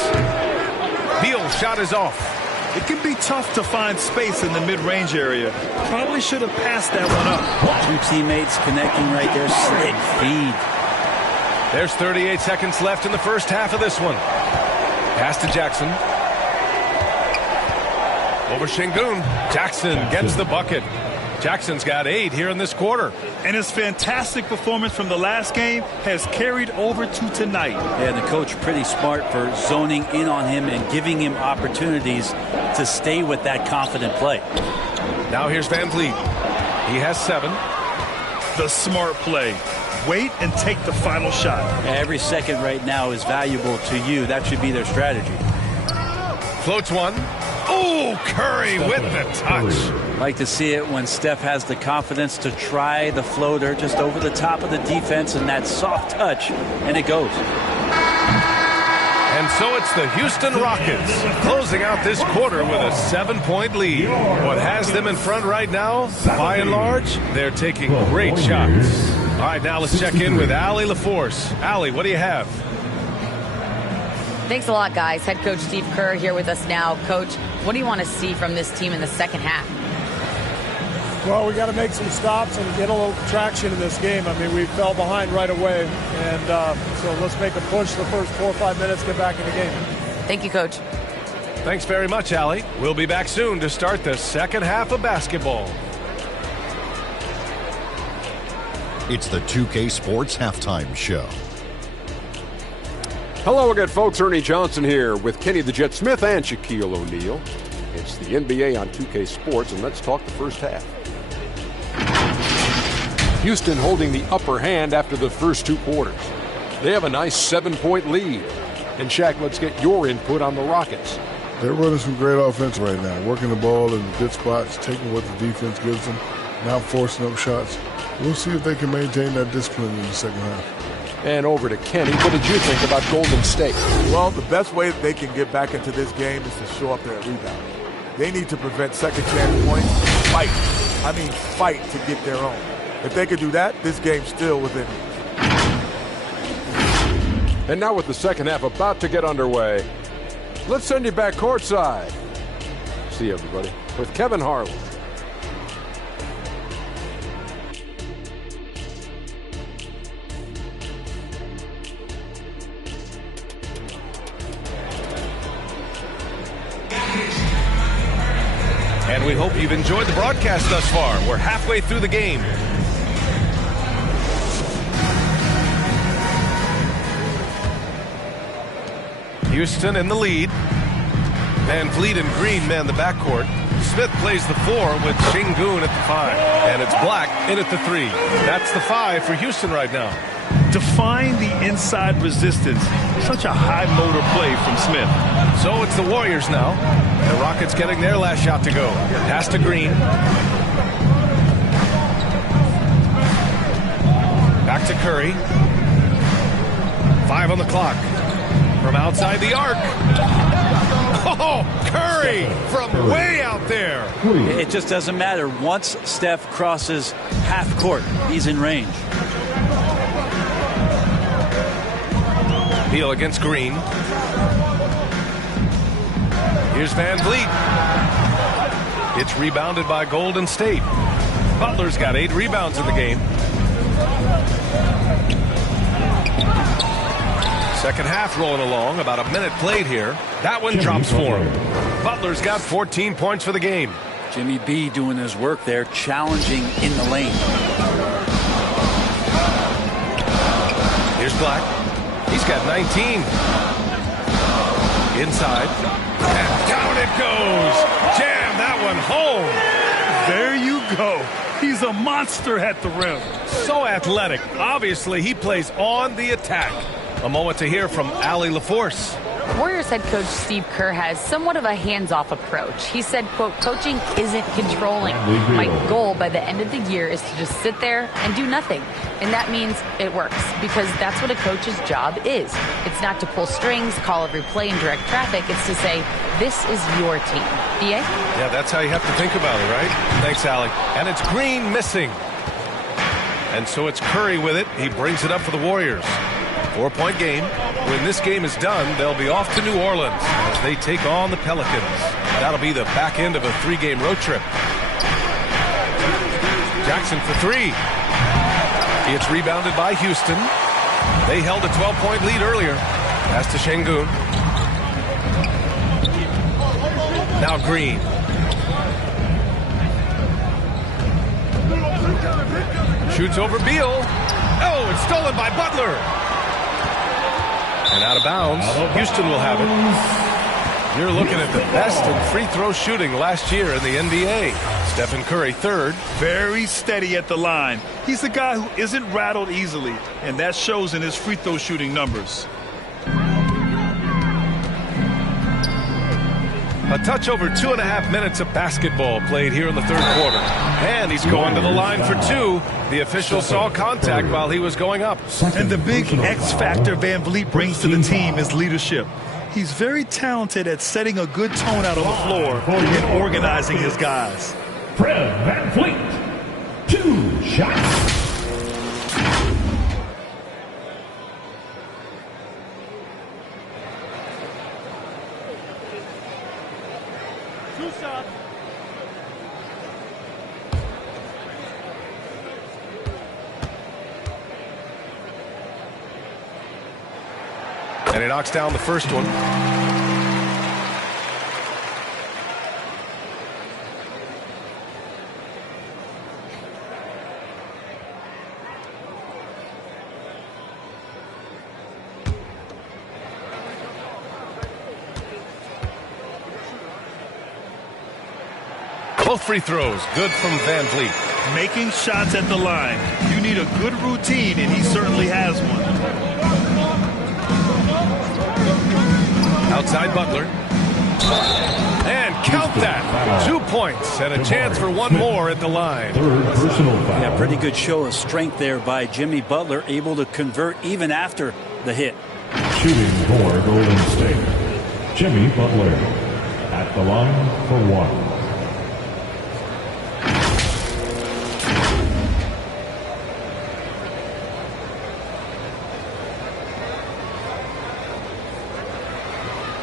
Beal's shot is off. It can be tough to find space in the mid-range area. Probably should have passed that one up. 2 teammates connecting right there. Slick feed. There's 38 seconds left in the first half of this one. Pass to Jackson. Over Sengun. Jackson gets the bucket. Jackson's got 8 here in this quarter. And his fantastic performance from the last game has carried over to tonight. Yeah, the coach pretty smart for zoning in on him and giving him opportunities to stay with that confident play. Now here's Van Vliet. He has 7. The smart play. Wait and take the final shot. Every second right now is valuable to you. That should be their strategy. Floats one. Oh, Curry with the touch. Like to see it when Steph has the confidence to try the floater just over the top of the defense and that soft touch, and it goes. And so it's the Houston Rockets closing out this quarter with a 7-point lead. What has them in front right now, by and large, they're taking great shots. All right, now let's check in with Allie LaForce. Allie, what do you have? Thanks a lot, guys. Head coach Steve Kerr here with us now. Coach, what do you want to see from this team in the second half? Well, we got to make some stops and get a little traction in this game. I mean, we fell behind right away, and so let's make a push the first 4 or 5 minutes, get back in the game. Thank you, Coach. Thanks very much, Allie. We'll be back soon to start the second half of basketball. It's the 2K Sports Halftime Show. Hello again, folks. Ernie Johnson here with Kenny the Jet Smith and Shaquille O'Neal. It's the NBA on 2K Sports, and let's talk the first half. Houston holding the upper hand after the first 2 quarters. They have a nice 7-point lead. And Shaq, let's get your input on the Rockets. They're running some great offense right now, working the ball in good spots, taking what the defense gives them, not forcing up shots. We'll see if they can maintain that discipline in the second half. And over to Kenny. What did you think about Golden State? Well, the best way that they can get back into this game is to show up there at rebound. They need to prevent second chance points. Fight. I mean, fight to get their own. If they could do that, this game's still within. And now with the second half about to get underway, let's send you back courtside. See you, everybody, with Kevin Harlan. And we hope you've enjoyed the broadcast thus far. We're halfway through the game. Houston in the lead. Van Vliet and Green man the backcourt. Smith plays the 4 with Sengun at the 5. And it's Black in at the 3. That's the 5 for Houston right now. Define the inside resistance. Such a high motor play from Smith. So it's the Warriors now. The Rockets getting their last shot to go. Pass to Green. Back to Curry. 5 on the clock. From outside the arc. Oh, Curry from way out there. It just doesn't matter. Once Steph crosses half court, he's in range. Beal against Green. Here's Van Vliet. It's rebounded by Golden State. Butler's got 8 rebounds in the game. Second half rolling along, about a minute played here. That one drops for him. Butler's got 14 points for the game. Jimmy B doing his work there, challenging in the lane. Here's Black. He's got 19. Inside. And down it goes. Jam that one home. There you go. He's a monster at the rim. So athletic. Obviously, he plays on the attack. A moment to hear from Allie LaForce. Warriors head coach Steve Kerr has somewhat of a hands-off approach. He said, quote, coaching isn't controlling. My goal by the end of the year is to just sit there and do nothing. And that means it works because that's what a coach's job is. It's not to pull strings, call every play, and direct traffic. It's to say, this is your team. BA? Yeah, that's how you have to think about it, right? Thanks, Allie. And it's Green missing. And so it's Curry with it. He brings it up for the Warriors. 4-point game. When this game is done, they'll be off to New Orleans as they take on the Pelicans. That'll be the back end of a 3-game road trip. Jackson for 3. It's rebounded by Houston. They held a 12-point lead earlier. Pass to Sengun. Now Green. Shoots over Beal. Oh, it's stolen by Butler. And out of bounds. Houston will have it. You're looking at the best in free throw shooting last year in the NBA. Stephen Curry, 3rd. Very steady at the line. He's a guy who isn't rattled easily, and that shows in his free throw shooting numbers. A touch over 2.5 minutes of basketball played here in the 3rd quarter. And he's going to the line for 2. The official saw contact while he was going up. And the big X factor Van Vliet brings to the team is leadership. He's very talented at setting a good tone out on the floor and organizing his guys. Fred Van Vliet, 2 shots. 2 shots. And he knocks down the first one. Both free throws good from Van Vliet. Making shots at the line. You need a good routine, and he certainly has one. Outside Butler. And count that. 2 points and a chance for one more at the line. Third personal foul. Yeah, pretty good show of strength there by Jimmy Butler, able to convert even after the hit. Shooting for Golden State, Jimmy Butler at the line for one.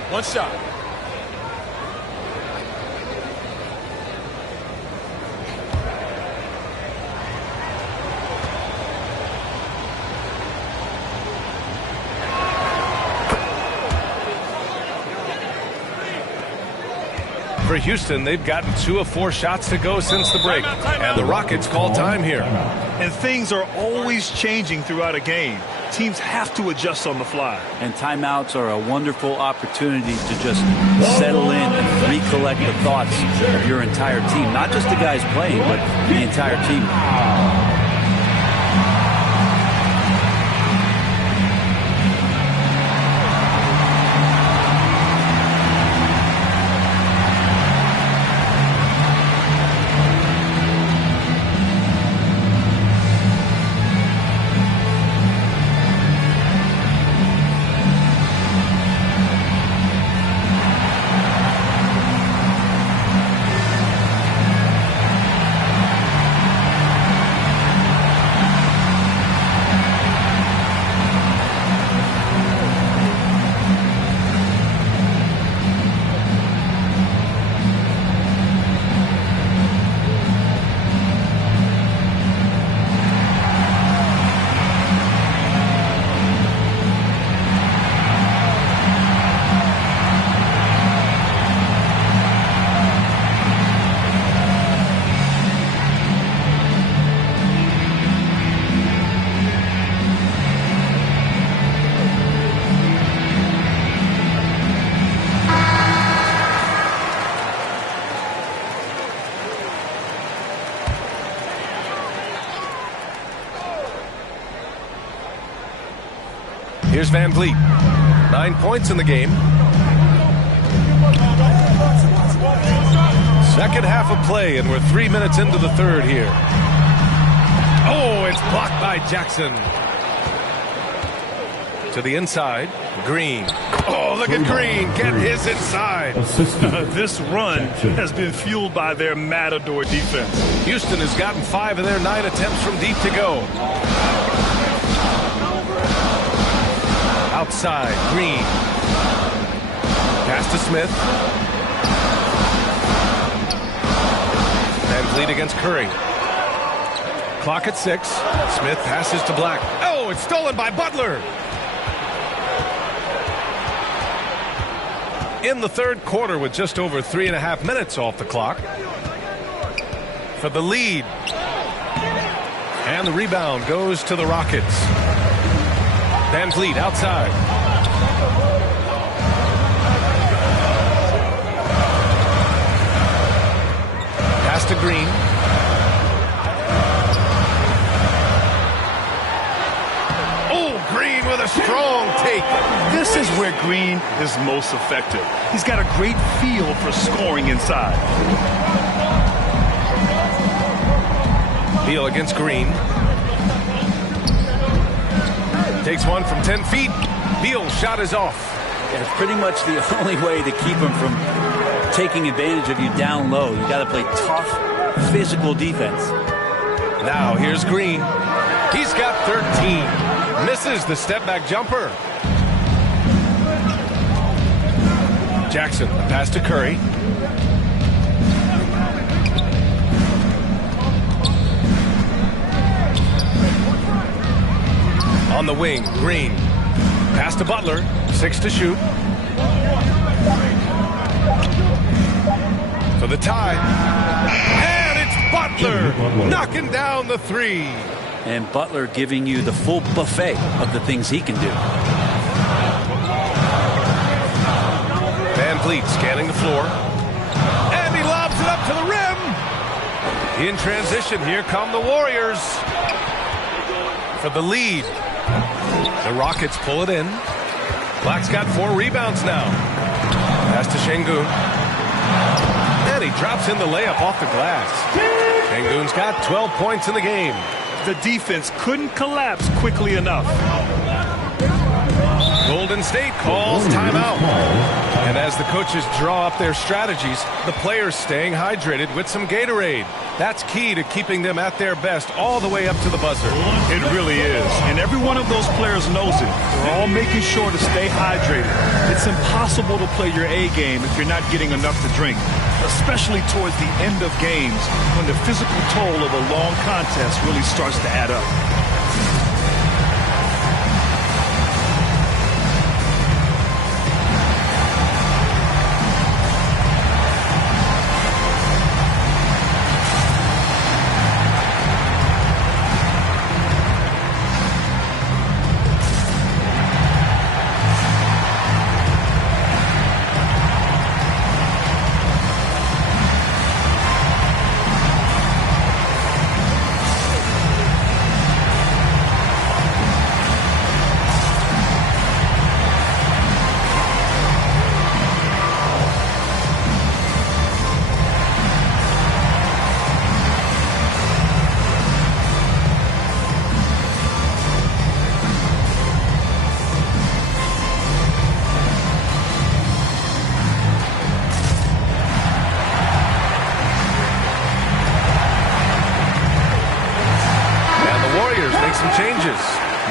One shot. For Houston, they've gotten 2 of 4 shots to go since the break. And the Rockets call time here. And things are always changing throughout a game. Teams have to adjust on the fly. And timeouts are a wonderful opportunity to just settle in and recollect the thoughts of your entire team. Not just the guys playing, but the entire team. Here's Van Vliet. 9 points in the game. Second half of play, and we're 3 minutes into the third here. Oh, it's blocked by Jackson. To the inside, Green. Oh, look at Green get his inside. This run has been fueled by their Matador defense. Houston has gotten 5 of their 9 attempts from deep to go. Outside, Green. Pass to Smith. Van Vliet against Curry. Clock at 6. Smith passes to Black. Oh, it's stolen by Butler. In the third quarter with just over 3.5 minutes off the clock. For the lead. And the rebound goes to the Rockets. Van Vliet outside. Pass to Green. Oh, Green with a strong take. This is where Green is most effective. He's got a great feel for scoring inside. Beal against Green. Takes one from 10 feet. Beal's shot is off. Yeah, it's pretty much the only way to keep him from taking advantage of you down low. You got to play tough, physical defense. Now here's Green. He's got 13. Misses the step-back jumper. Jackson, a pass to Curry. On the wing, Green. Pass to Butler. 6 to shoot. For the tie. And it's Butler knocking down the 3. And Butler giving you the full buffet of the things he can do. Van Vliet scanning the floor. And he lobs it up to the rim. In transition, here come the Warriors for the lead. The Rockets pull it in. Black's got 4 rebounds now. Pass to Şengün. And he drops in the layup off the glass. Şengün's got 12 points in the game. The defense couldn't collapse quickly enough. Golden State calls timeout. And as the coaches draw up their strategies, the players staying hydrated with some Gatorade. That's key to keeping them at their best all the way up to the buzzer. It really is. And every one of those players knows it. They're all making sure to stay hydrated. It's impossible to play your A game if you're not getting enough to drink, especially towards the end of games when the physical toll of a long contest really starts to add up.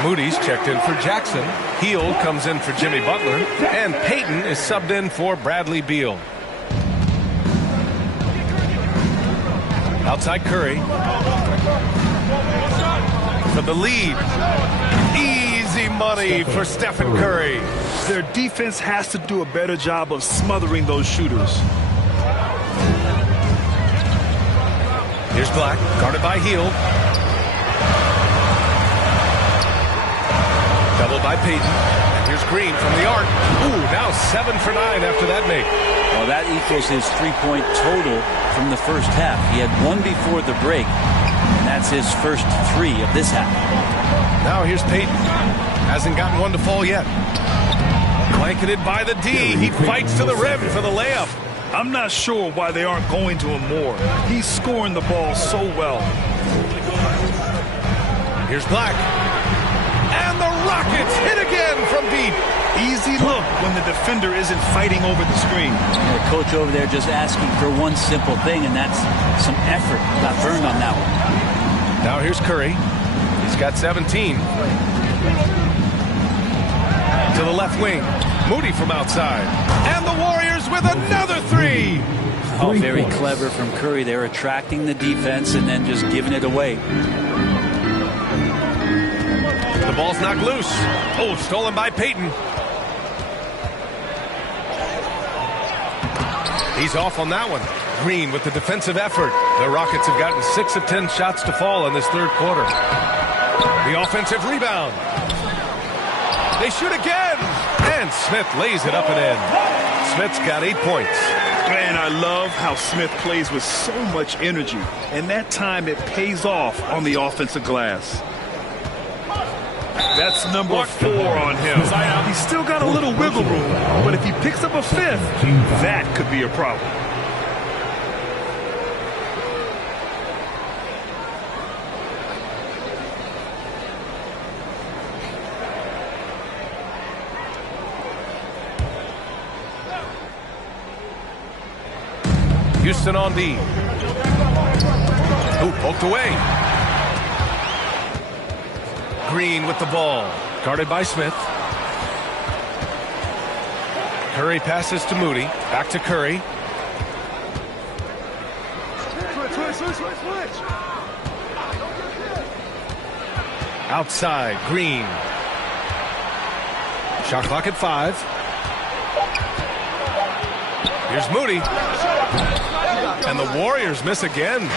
Moody's checked in for Jackson. Hield comes in for Jimmy Butler. And Payton is subbed in for Bradley Beal. Outside Curry. For the lead. Easy money for Stephen Curry. Their defense has to do a better job of smothering those shooters. Here's Black, guarded by Hield. Doubled by Payton. And here's Green from the arc. Ooh, now 7 for 9 after that make. Well, that equals his 3-point total from the first half. He had 1 before the break, and that's his first 3 of this half. Now here's Payton. Hasn't gotten one to fall yet. Blanketed by the D. He fights to the rim for the layup. I'm not sure why they aren't going to him more. He's scoring the ball so well. Here's Black. And the Rockets hit again from deep. Easy look when the defender isn't fighting over the screen. The coach over there just asking for one simple thing, and that's some effort. Got burned on that one. Now here's Curry. He's got 17. To the left wing. Moody from outside. And the Warriors with another 3. Oh, very clever from Curry. They're attracting the defense and then just giving it away. The ball's knocked loose. Oh, stolen by Payton. He's off on that one. Green with the defensive effort. The Rockets have gotten 6 of 10 shots to fall in this third quarter. The offensive rebound. They shoot again. And Smith lays it up and in. Smith's got 8 points. Man, I love how Smith plays with so much energy. And that time it pays off on the offensive glass. That's number 4 on him. He's still got a little wiggle room, but if he picks up a 5th, that could be a problem. Houston on D. Ooh, poked away. Green with the ball. Guarded by Smith. Curry passes to Moody. Back to Curry. Outside, Green. Shot clock at 5. Here's Moody. And the Warriors miss again.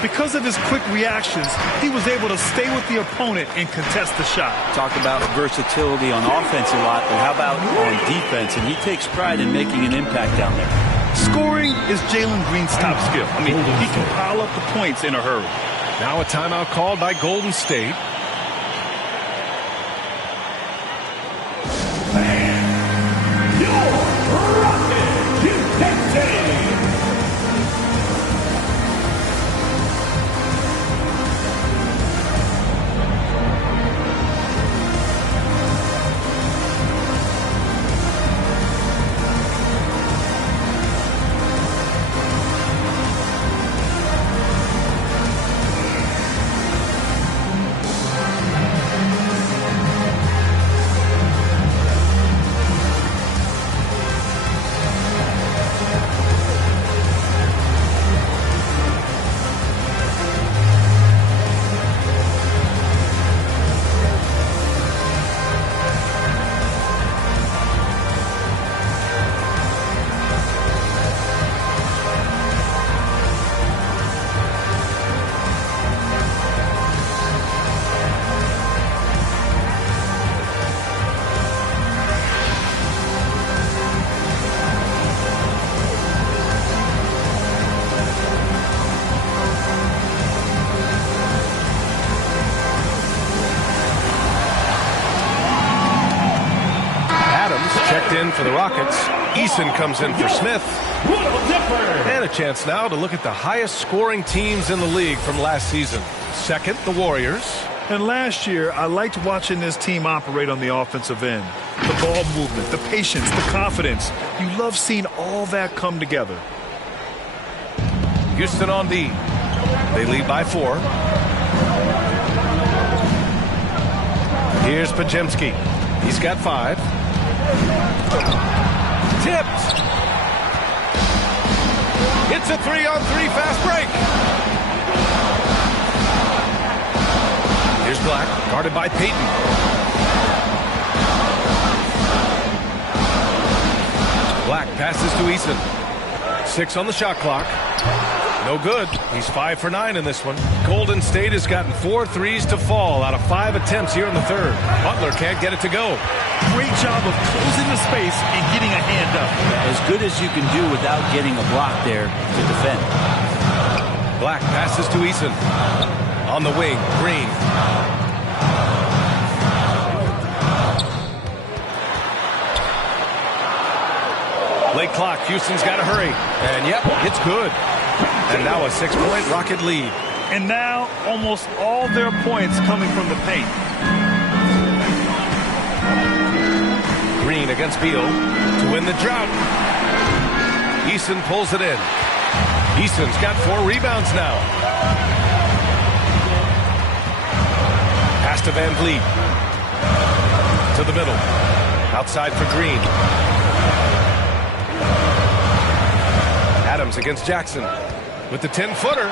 Because of his quick reactions, he was able to stay with the opponent and contest the shot. Talk about versatility on offense a lot, but how about on defense? And he takes pride in making an impact down there. Scoring is Jalen Green's top skill. I mean, he can pile up the points in a hurry. Now a timeout called by Golden State. Checked in for the Rockets. Eason comes in for Smith. And a chance now to look at the highest scoring teams in the league from last season. Second, the Warriors. And last year, I liked watching this team operate on the offensive end. The ball movement, the patience, the confidence. You love seeing all that come together. Houston on D. They lead by 4. Here's Podziemski. He's got 5. Tipped. It's a 3-on-3 fast break. Here's Black, guarded by Payton. Black passes to Eason. 6 on the shot clock. No good. He's 5 for 9 in this one. Golden State has gotten 4 threes to fall out of 5 attempts here in the third. Butler can't get it to go. Great job of closing the space and getting a hand up. As good as you can do without getting a block there to defend. Black passes to Eason. On the wing, Green. Late clock. Houston's got to hurry. And yep, it's good. And now a 6-point Rocket lead. And now almost all their points coming from the paint. Green against Beal to win the drought. Eason pulls it in. Eason's got 4 rebounds now. Pass to Van Vliet. To the middle. Outside for Green. Adams against Jackson with the 10-footer.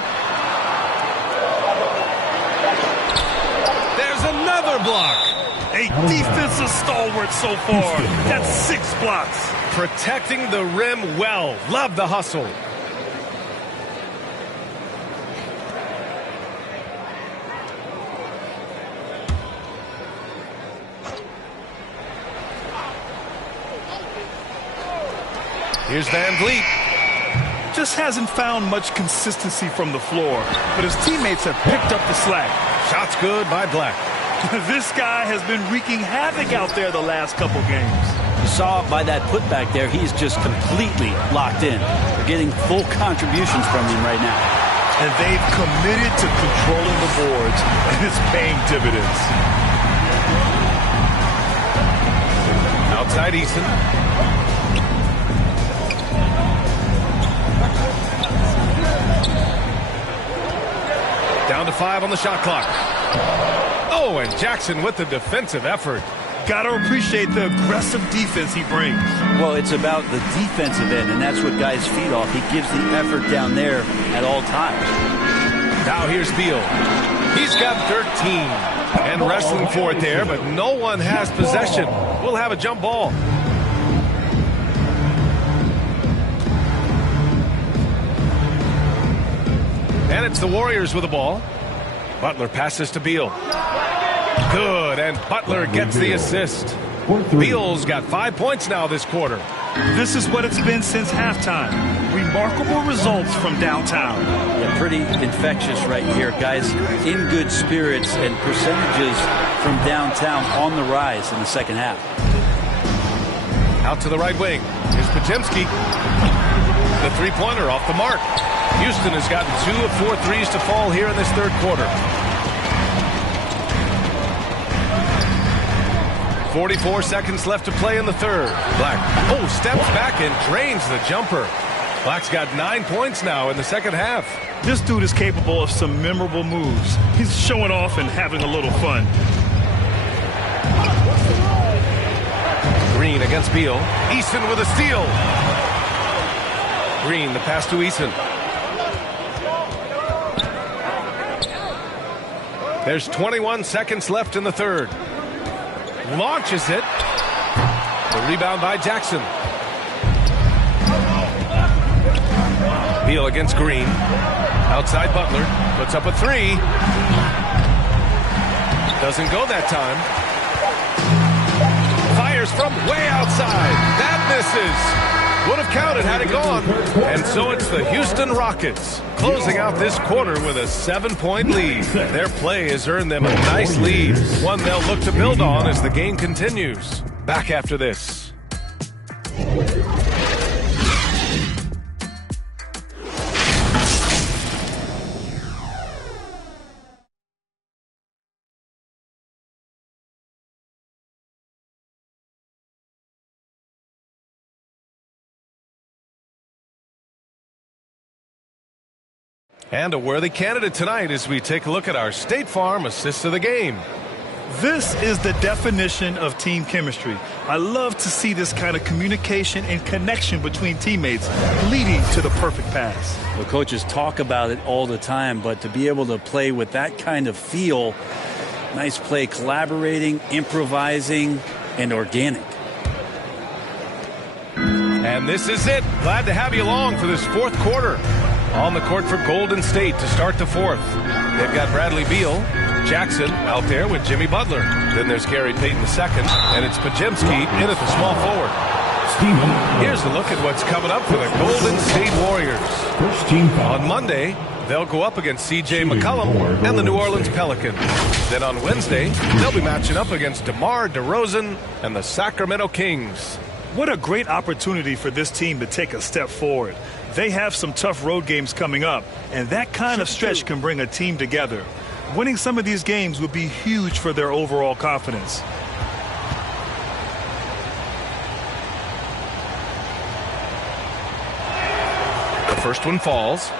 There's another block. A defensive stalwart so far. That's 6 blocks. Protecting the rim well. Love the hustle. Here's Van Vliet. Just hasn't found much consistency from the floor, but his teammates have picked up the slack. Shots good by Black. This guy has been wreaking havoc out there the last couple games. You saw by that putback there, he's just completely locked in. They're getting full contributions from him right now. And they've committed to controlling the boards, and it's paying dividends. Outside Eason. Down to 5 on the shot clock. Oh, and Jackson with the defensive effort. Got to appreciate the aggressive defense he brings. Well, it's about the defensive end, and that's what guys feed off. He gives the effort down there at all times. Now here's Beal. He's got 13. And wrestling for it there, but no one has possession. We'll have a jump ball. And it's the Warriors with the ball. Butler passes to Beal. Good, and Butler gets the assist. Beal's got 5 points now this quarter. This is what it's been since halftime. Remarkable results from downtown. Yeah, pretty infectious right here. Guys in good spirits and percentages from downtown on the rise in the second half. Out to the right wing. Here's Podziemski. The three-pointer off the mark. Houston has gotten 2 of 4 threes to fall here in this third quarter. 44 seconds left to play in the third. Black, steps back and drains the jumper. Black's got 9 points now in the second half. This dude is capable of some memorable moves. He's showing off and having a little fun. Green against Beal. Eason with a steal. Green, the pass to Eason. There's 21 seconds left in the third. Launches it. The rebound by Jackson. Beal against Green. Outside Butler. Puts up a three. Doesn't go that time. Fires from way outside. That misses. Would have counted had it gone. And so it's the Houston Rockets closing out this quarter with a 7-point lead. Their play has earned them a nice lead, one they'll look to build on as the game continues. Back after this. And a worthy candidate tonight as we take a look at our State Farm assist of the game. This is the definition of team chemistry. I love to see this kind of communication and connection between teammates leading to the perfect pass. The coaches talk about it all the time, but to be able to play with that kind of feel, nice play, collaborating, improvising, and organic. And this is it. Glad to have you along for this fourth quarter. On the court for Golden State to start the fourth. They've got Bradley Beal, Jackson out there with Jimmy Butler. Then there's Gary Payton II, and it's Podziemski in at the small forward. Here's a look at what's coming up for the Golden State Warriors. On Monday, they'll go up against C.J. McCollum and the New Orleans Pelicans. Then on Wednesday, they'll be matching up against DeMar DeRozan and the Sacramento Kings. What a great opportunity for this team to take a step forward. They have some tough road games coming up, and that kind of stretch can bring a team together. Winning some of these games would be huge for their overall confidence. The first one falls.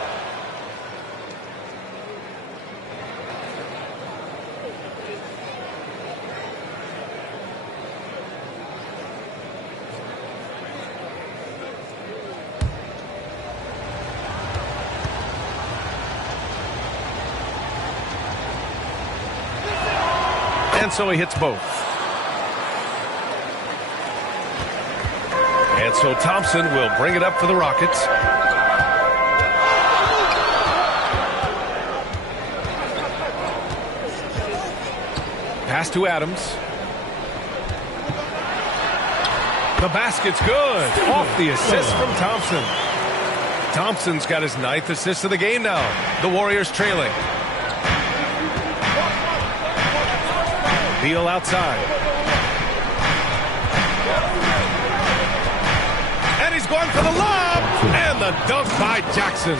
And so he hits both. And so Thompson will bring it up for the Rockets. Pass to Adams. The basket's good. Off the assist from Thompson. Thompson's got his 9th assist of the game now. The Warriors trailing. Beal outside. And he's going for the lob. And the dunk by Jackson.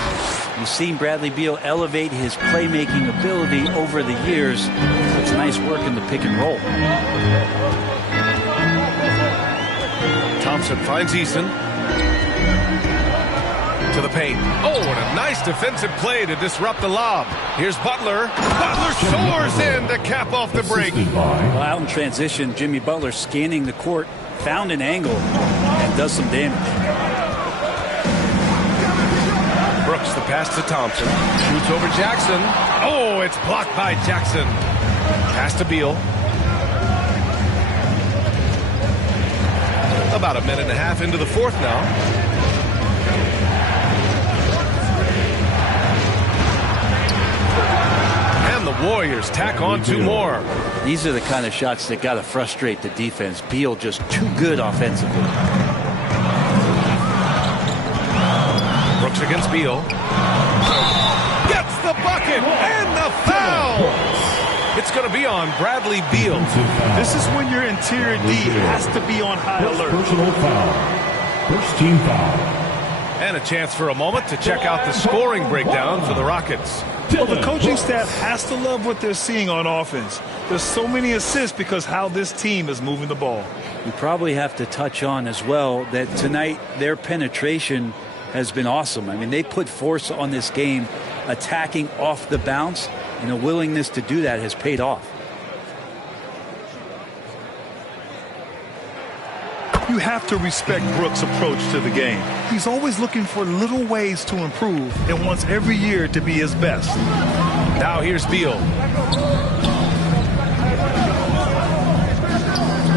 You've seen Bradley Beal elevate his playmaking ability over the years. It's nice work in the pick and roll. Thompson finds Eason. To the paint. Oh, and a nice defensive play to disrupt the lob. Here's Butler. Butler soars in to cap off the break. Well, out in transition, Jimmy Butler scanning the court, found an angle, and does some damage. Brooks, the pass to Thompson. Shoots over Jackson. Oh, it's blocked by Jackson. Pass to Beal. About a minute and a half into the fourth now. And the Warriors tack on 2 more. These are the kind of shots that got to frustrate the defense. Beal just too good offensively. Brooks against Beal. Gets the bucket and the foul. It's going to be on Bradley Beal. This is when your interior D has to be on high alert. Personal foul. First team foul. And a chance for a moment to check out the scoring breakdown for the Rockets. Well, the coaching staff has to love what they're seeing on offense. There's so many assists because how this team is moving the ball. You probably have to touch on as well that tonight their penetration has been awesome. I mean, they put force on this game, attacking off the bounce, and a willingness to do that has paid off. You have to respect Brooks' approach to the game. He's always looking for little ways to improve and wants every year to be his best. Now here's Beal.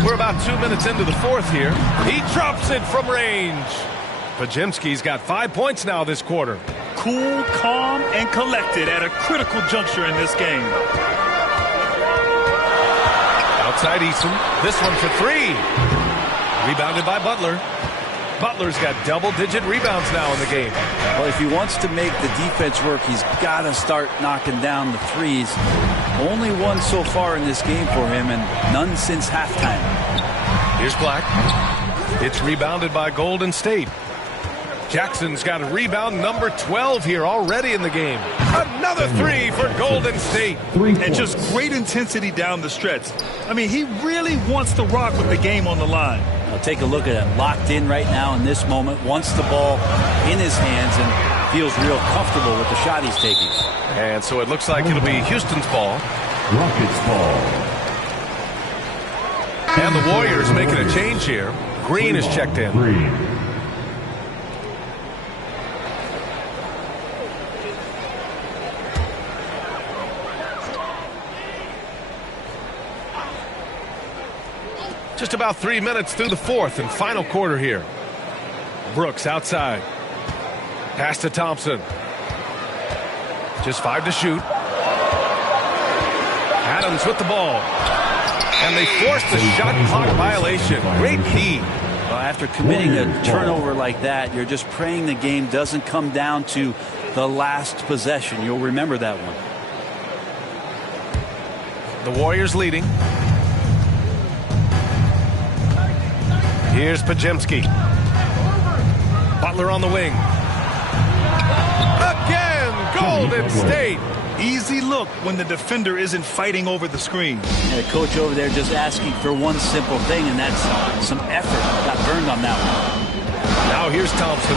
We're about 2 minutes into the fourth here. He drops it from range. Podziemski's got 5 points now this quarter. Cool, calm, and collected at a critical juncture in this game. Outside Eason. This one for 3. Rebounded by Butler. Butler's got double-digit rebounds now in the game. Well, if he wants to make the defense work, he's got to start knocking down the threes. Only one so far in this game for him, and none since halftime. Here's Black. It's rebounded by Golden State. Jackson's got a rebound number 12 here already in the game. Another 3 for Golden State. And just great intensity down the stretch. I mean, he really wants to rock with the game on the line. Now take a look at him. Locked in right now in this moment. Wants the ball in his hands and feels real comfortable with the shot he's taking. And so it looks like it'll be Houston's ball. Rockets ball. And the Warriors making a change here. Green is checked in. Green. Just about 3 minutes through the fourth and final quarter here. Brooks outside. Pass to Thompson. Just 5 to shoot. Adams with the ball. And they forced a shot clock violation. Great D. Well, after committing a turnover like that, you're just praying the game doesn't come down to the last possession. You'll remember that one. The Warriors leading. Here's Podziemski. Butler on the wing. Again, Golden State. Easy look when the defender isn't fighting over the screen. And the coach over there just asking for one simple thing, and that's some effort. Got burned on that one. Now here's Thompson.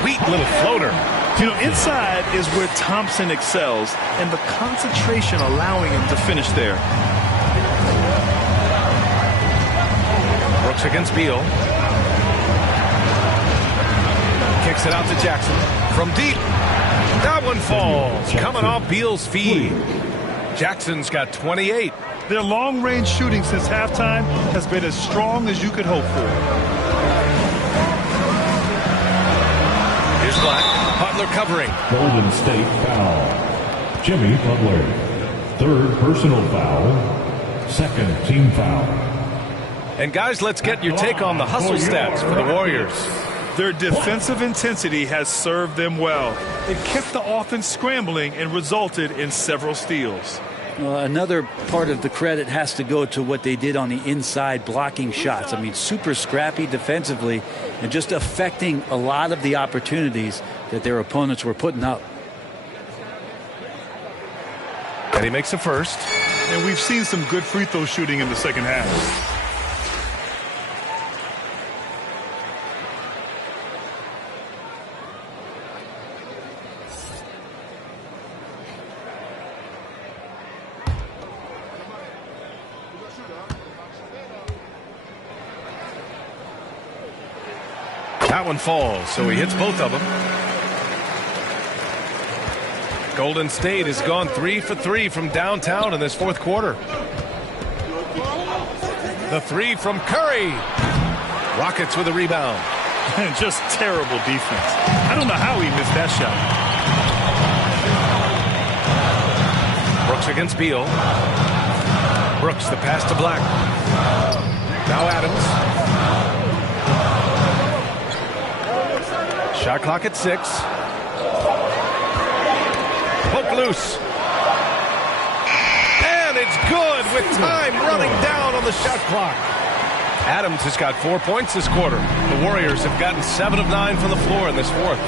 Sweet little floater. You know, inside is where Thompson excels, and the concentration allowing him to finish there. Brooks against Beal. Kicks it out to Jackson. From deep. That one falls. Coming off Beal's feed. Jackson's got 28. Their long-range shooting since halftime has been as strong as you could hope for. Here's Black. Butler covering. Golden State foul. Jimmy Butler. Third personal foul. Second team foul. And guys, let's get your take on the hustle stats for the Warriors. Their defensive intensity has served them well. It kept the offense scrambling and resulted in several steals. Well, another part of the credit has to go to what they did on the inside, blocking shots. I mean, super scrappy defensively and just affecting a lot of the opportunities that their opponents were putting up. And he makes the first. And we've seen some good free throw shooting in the second half. That one falls, so he hits both of them. Golden State has gone 3 for 3 from downtown in this fourth quarter. The three from Curry. Rockets with a rebound. Just terrible defense. I don't know how he missed that shot. Brooks against Beal. Brooks, the pass to Black. Now Adams. Shot clock at 6. Poke loose. And it's good with time running down on the shot clock. Adams has got 4 points this quarter. The Warriors have gotten 7 of 9 from the floor in this fourth.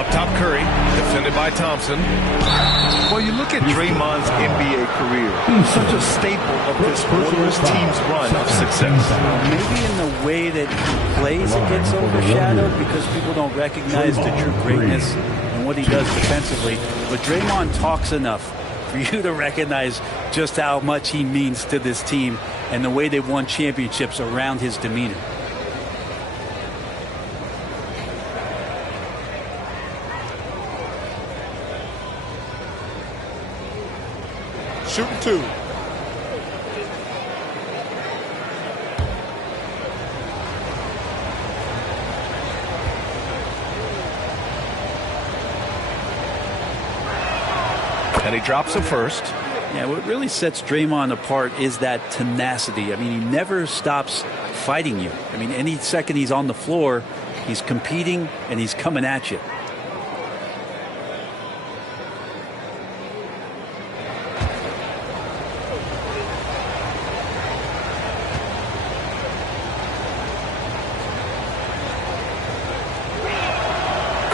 Up top, Curry, defended by Thompson. Well, you look at Draymond's NBA career. He's such a staple of this Warriors team's run of success. Maybe in the way that he plays, it gets overshadowed because people don't recognize the true greatness and what he does defensively. But Draymond talks enough for you to recognize just how much he means to this team and the way they've won championships around his demeanor. Shooting 2. And he drops the first. Yeah, what really sets Draymond apart is that tenacity. I mean, he never stops fighting you. I mean, any second he's on the floor, he's competing and he's coming at you.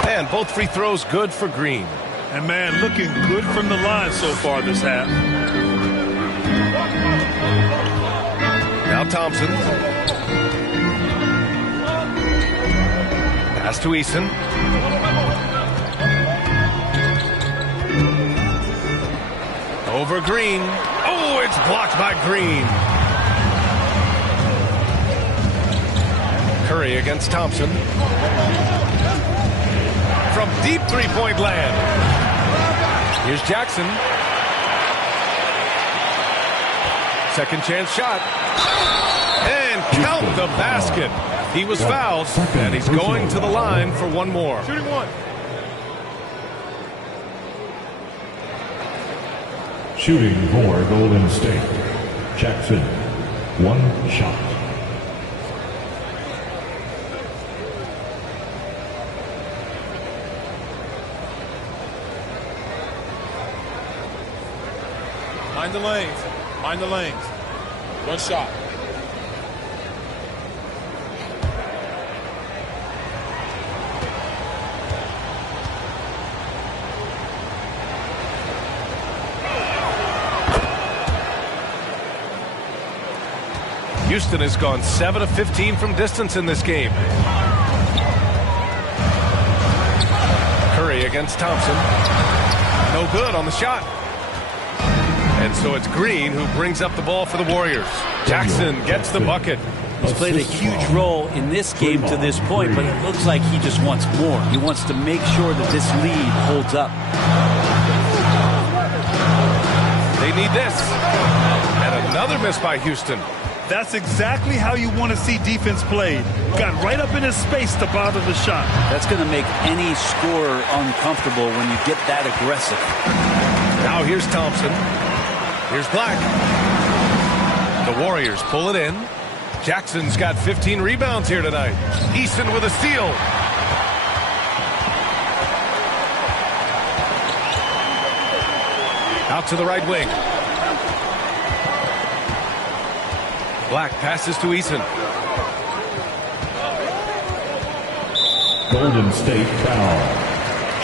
And both free throws good for Green. And, man, looking good from the line so far this half. Now Thompson. Pass to Eason. Over Green. Oh, it's blocked by Green. Curry against Thompson. From deep three-point land. Here's Jackson. Second chance shot. And count the basket. He was fouled, and he's going to the line for one more. Shooting 1. Shooting for Golden State. Jackson, 1 shot. Mind the lanes. Mind the lanes. 1 shot. Houston has gone 7 of 15 from distance in this game. Curry against Thompson. No good on the shot. And so it's Green who brings up the ball for the Warriors. Jackson gets the bucket. He's played a huge role in this game to this point, but it looks like he just wants more. He wants to make sure that this lead holds up. They need this. And another miss by Houston. That's exactly how you want to see defense played. Got right up in his space to bother the shot. That's going to make any scorer uncomfortable when you get that aggressive. Now here's Thompson. Here's Black. The Warriors pull it in. Jackson's got 15 rebounds here tonight. Eason with a steal. Out to the right wing. Black passes to Eason. Golden State foul.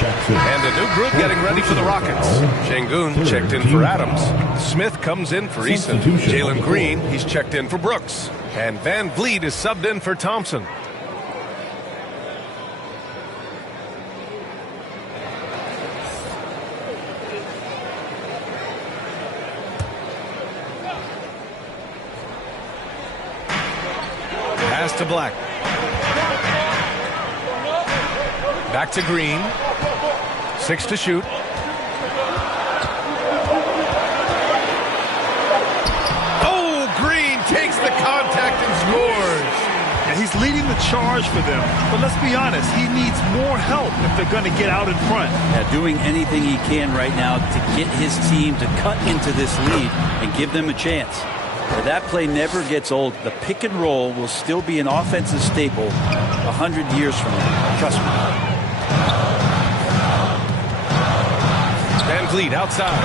Jackson. And a new group getting ready for the Rockets. Şengün checked in for Adams. Smith comes in for Eason. Jalen Green, he's checked in for Brooks. And Van Vliet is subbed in for Thompson. Pass to Black. Back to Green. 6 to shoot. Oh, Green takes the contact and scores. And he's leading the charge for them. But let's be honest, he needs more help if they're going to get out in front. Yeah, doing anything he can right now to get his team to cut into this lead and give them a chance. That play never gets old. The pick and roll will still be an offensive staple 100 years from now. Trust me. Van Vliet outside.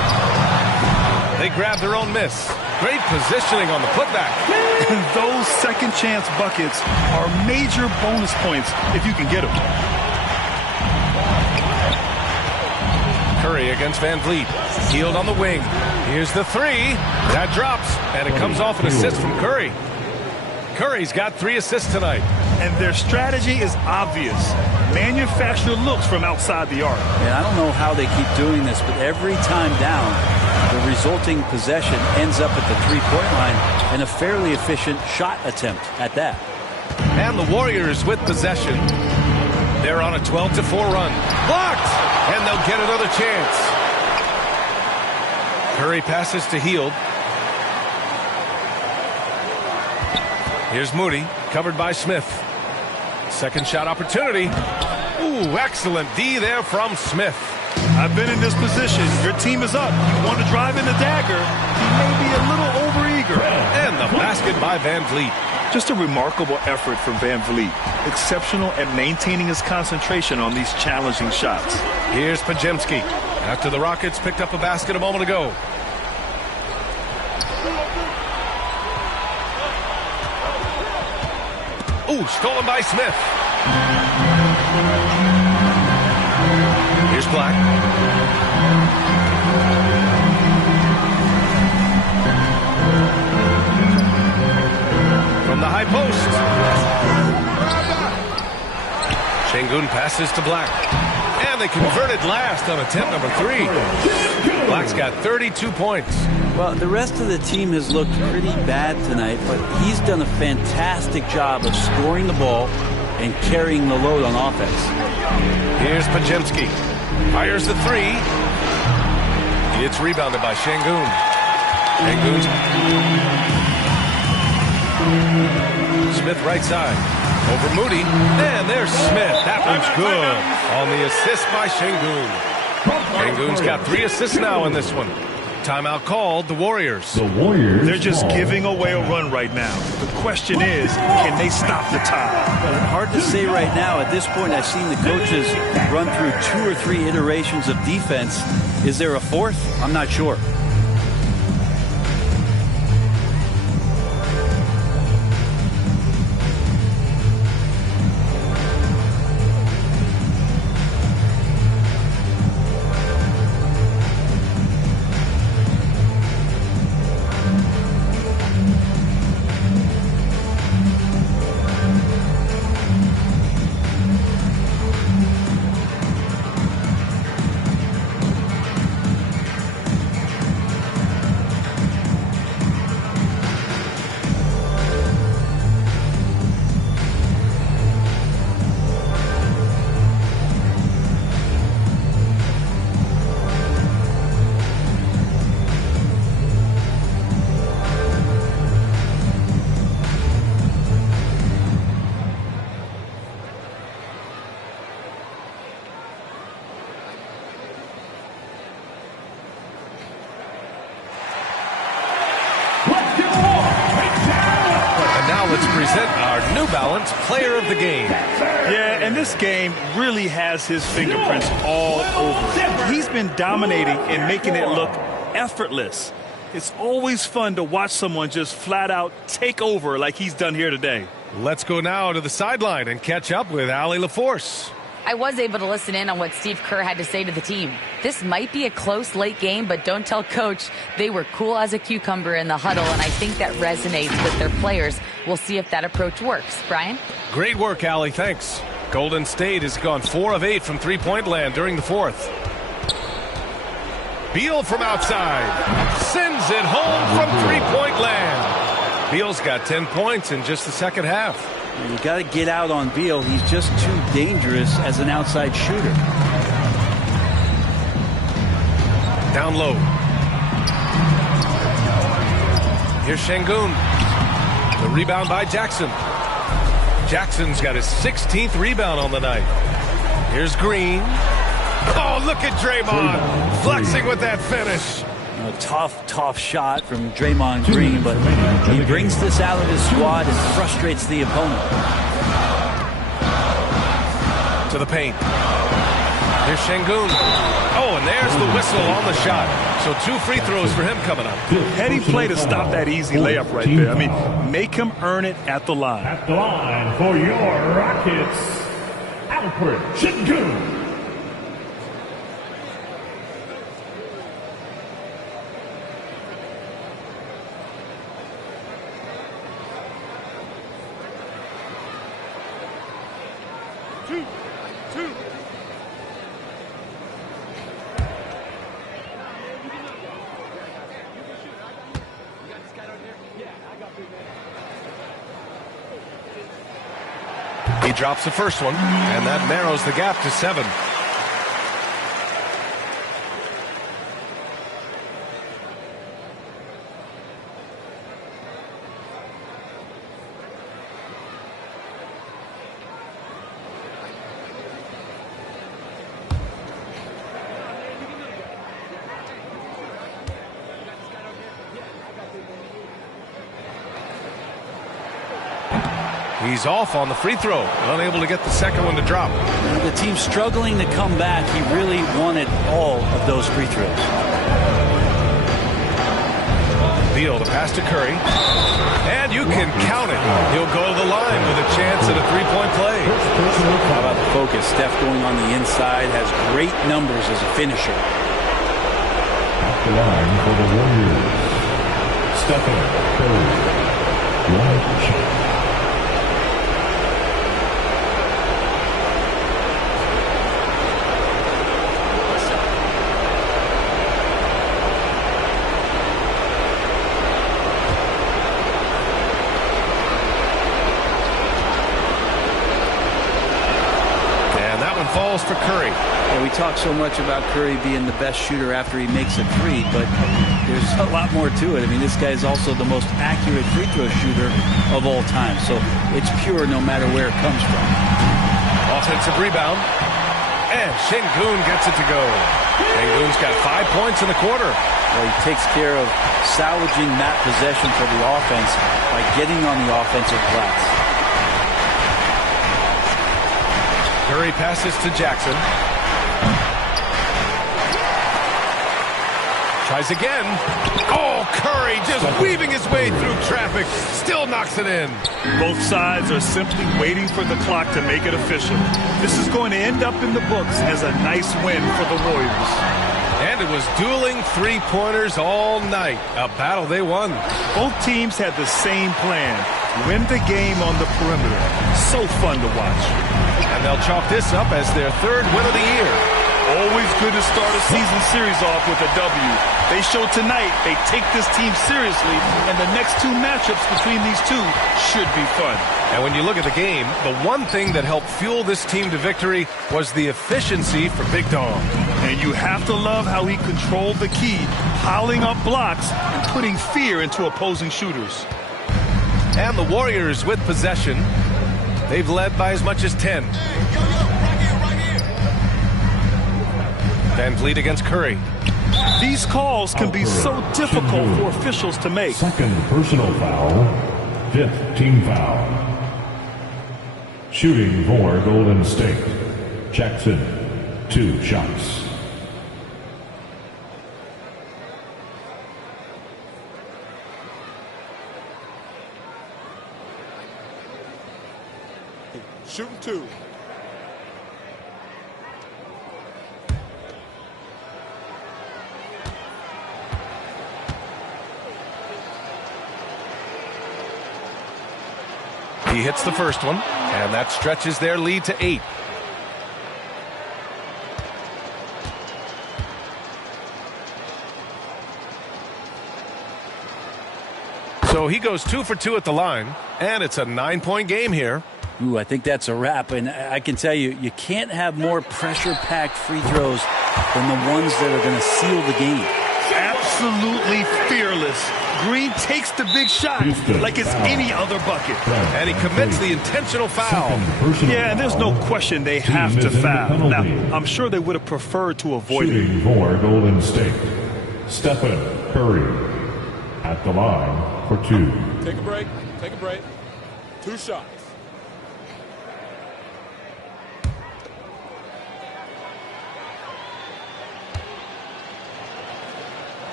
They grab their own miss. Great positioning on the putback. Those second chance buckets are major bonus points if you can get them. Curry against Van Vliet. Hield on the wing. Here's the three. That drops, and it comes off an assist from Curry. Curry's got 3 assists tonight. And their strategy is obvious. Manufacture looks from outside the arc. And I don't know how they keep doing this, but every time down, the resulting possession ends up at the three-point line and a fairly efficient shot attempt at that. And the Warriors with possession. They're on a 12-4 run. Blocked! And they'll get another chance. Curry passes to Hield. Here's Moody, covered by Smith. Second shot opportunity. Ooh, excellent D there from Smith. I've been in this position. Your team is up. You want to drive in the dagger. He may be a little overeager. And the basket by Van Vliet. Just a remarkable effort from Van Vliet. Exceptional at maintaining his concentration on these challenging shots. Here's Podziemski. After the Rockets picked up a basket a moment ago. Ooh, stolen by Smith. Here's Black. From the high post. Şengün passes to Black. And they converted last on attempt number 3. Black's got 32 points. Well, the rest of the team has looked pretty bad tonight, but he's done a fantastic job of scoring the ball and carrying the load on offense. Here's Podziemski. Fires the 3. It's rebounded by Şengün. Smith right side. Over Moody. And there's Smith. That one's good. On the assist by Şengün. Şengün's got 3 assists now in this one. Timeout called, the Warriors. The Warriors. They're just giving away a run right now. The question is, can they stop the tide? Hard to say right now. At this point, I've seen the coaches run through 2 or 3 iterations of defense. Is there a 4th? I'm not sure. Player of the game. Yeah, and this game really has his fingerprints all over it. He's been dominating and making it look effortless. It's always fun to watch someone just flat out take over like he's done here today. Let's go now to the sideline and catch up with Allie LaForce. I was able to listen in on what Steve Kerr had to say to the team. This might be a close late game, but don't tell Coach. They were cool as a cucumber in the huddle, and I think that resonates with their players. We'll see if that approach works. Brian? Great work, Allie. Thanks. Golden State has gone 4 of 8 from three-point land during the 4th. Beal from outside. Sends it home from three-point land. Beal's got 10 points in just the second half. You got to get out on Beal. He's just too dangerous as an outside shooter. Down low. Here's Şengün. The rebound by Jackson. Jackson's got his 16th rebound on the night. Here's Green. Oh, look at Draymond flexing with that finish. A tough shot from Draymond Green, but he brings this out of his squad and frustrates the opponent. To the paint. Here's Şengün. Oh, and there's the whistle on the shot. So 2 free throws for him coming up. Heady play to stop that easy layup right there. I mean, make him earn it at the line. At the line for your Rockets, Alfred Şengün. He drops the first one, and that narrows the gap to 7. He's off on the free throw, unable to get the second one to drop. The team's struggling to come back. He really wanted all of those free throws. Beal, the pass to Curry. And you can count it. He'll go to the line with a chance at a three-point play. How about the focus? Steph going on the inside, has great numbers as a finisher. At the line for the Warriors, Stephen Curry. One. Falls for Curry. Yeah, we talk so much about Curry being the best shooter after he makes a three, but there's a lot more to it. I mean, this guy is also the most accurate free throw shooter of all time, so it's pure no matter where it comes from. Offensive rebound, and Şengün gets it to go. Şengün's got 5 points in the quarter. Well, he takes care of salvaging that possession for the offense by getting on the offensive glass. Curry passes to Jackson. Tries again. Oh, Curry just weaving his way through traffic. Still knocks it in. Both sides are simply waiting for the clock to make it official. This is going to end up in the books as a nice win for the Warriors. And it was dueling three-pointers all night. A battle they won. Both teams had the same plan. Win the game on the perimeter. So fun to watch. And they'll chalk this up as their 3rd win of the year. Always good to start a season series off with a W. They showed tonight they take this team seriously, and the next 2 matchups between these two should be fun. And when you look at the game, the one thing that helped fuel this team to victory was the efficiency for Big Dom. And you have to love how he controlled the key, piling up blocks and putting fear into opposing shooters. And the Warriors with possession. They've led by as much as 10. Van Vliet against Curry. These calls can be so difficult for officials to make. Second personal foul, 5th team foul. Shooting for Golden State, Jackson, 2 shots. Shooting 2. He hits the first one, and that stretches their lead to 8. So he goes 2 for 2 at the line, and it's a 9-point game here. Ooh, I think that's a wrap. And I can tell you, you can't have more pressure-packed free throws than the ones that are going to seal the game. Absolutely fearless. Green takes the big shot like it's any other bucket. And he commits the intentional foul. Yeah, and there's no question they have to foul. Now, I'm sure they would have preferred to avoid it. Shooting for Golden State, Stephen Curry at the line for 2. Take a break. Take a break. 2 shots.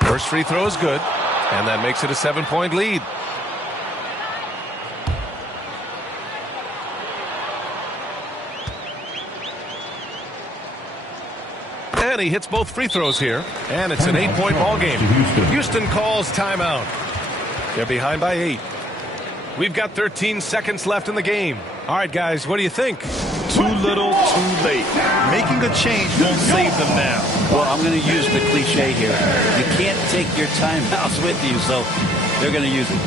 First free throw is good, and that makes it a 7-point lead. And he hits both free throws here, and it's an 8-point ball game. Houston calls timeout. They're behind by 8. We've got 13 seconds left in the game. All right, guys, what do you think? Too little, too late. Making a change won't save them now. Well, I'm going to use the cliche here. You can't take your timeouts with you, so they're going to use it.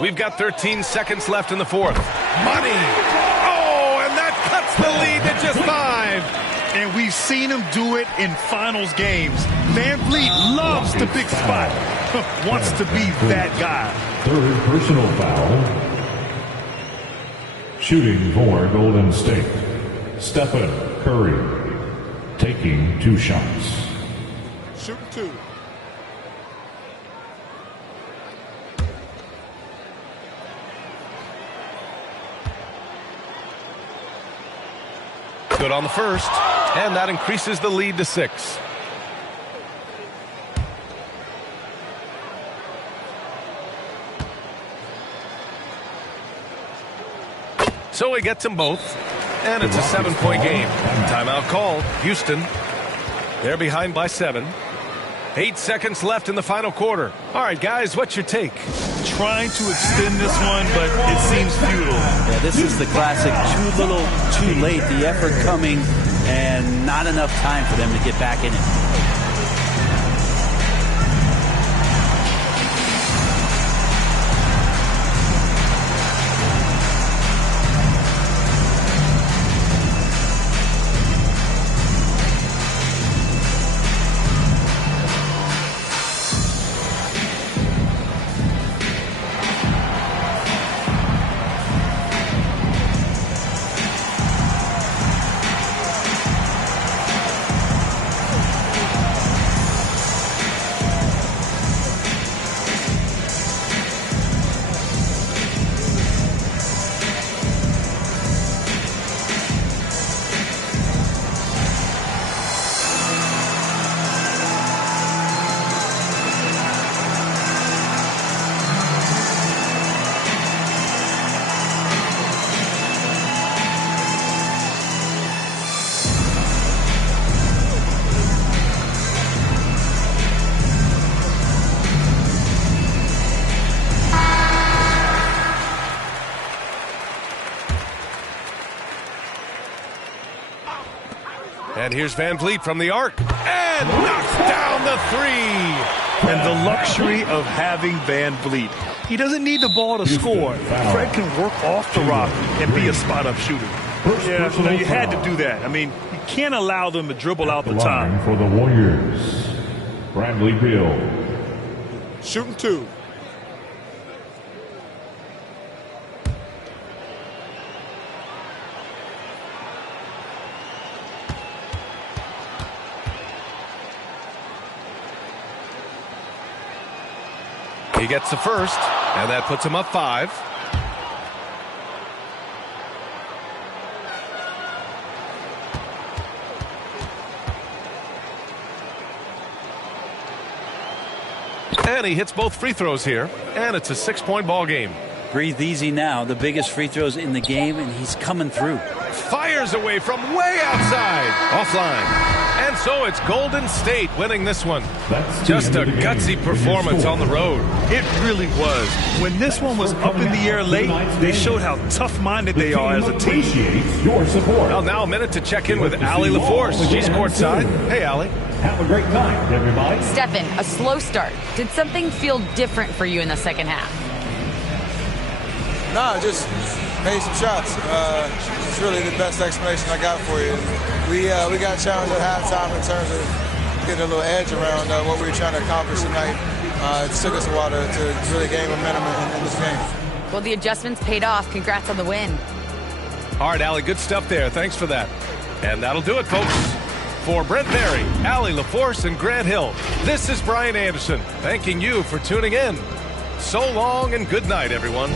We've got 13 seconds left in the fourth. Money! Oh, and that cuts the lead to just 5. And we've seen him do it in finals games. Van Vliet loves the big spot. Wants to be that guy. Third personal foul. Shooting for Golden State, Stephen Curry, taking 2 shots. Shoot 2. Good on the first, and that increases the lead to 6. So he gets them both, and it's a 7-point game. Timeout called. Houston, they're behind by 7. 8 seconds left in the final quarter. All right, guys, what's your take? Trying to extend this one, but it seems futile. Yeah, this is the classic too little, too late. The effort coming and not enough time for them to get back in it. And here's Van Vliet from the arc, and knocks down the 3. And the luxury of having Van Vliet. He doesn't need the ball to score. Fred can work off the rock and be a spot-up shooter. Yeah, you had to do that. I mean, you can't allow them to dribble out the time. For the Warriors, Bradley Beal. Shooting 2. He gets the first, and that puts him up 5. And he hits both free throws here, and it's a 6-point ball game. Breathe easy now. The biggest free throws in the game, and he's coming through. Fires away from way outside, offline. And so it's Golden State winning this one. Just a gutsy performance on the road. It really was. When this one was up in the air late, they showed how tough-minded they are as a team. Your support. Well, now a minute to check in with Allie LaForce. She's courtside. Hey, Allie. Have a great night, everybody. Stephen, a slow start. Did something feel different for you in the second half? No, just made some shots. It's really the best explanation I got for you. We got challenged at halftime in terms of getting a little edge around what we were trying to accomplish tonight. It took us a while to really gain momentum in this game. Well, the adjustments paid off. Congrats on the win. All right, Allie, good stuff there. Thanks for that. And that'll do it, folks. For Brent Barry, Allie LaForce, and Grant Hill, this is Brian Anderson thanking you for tuning in. So long and good night, everyone.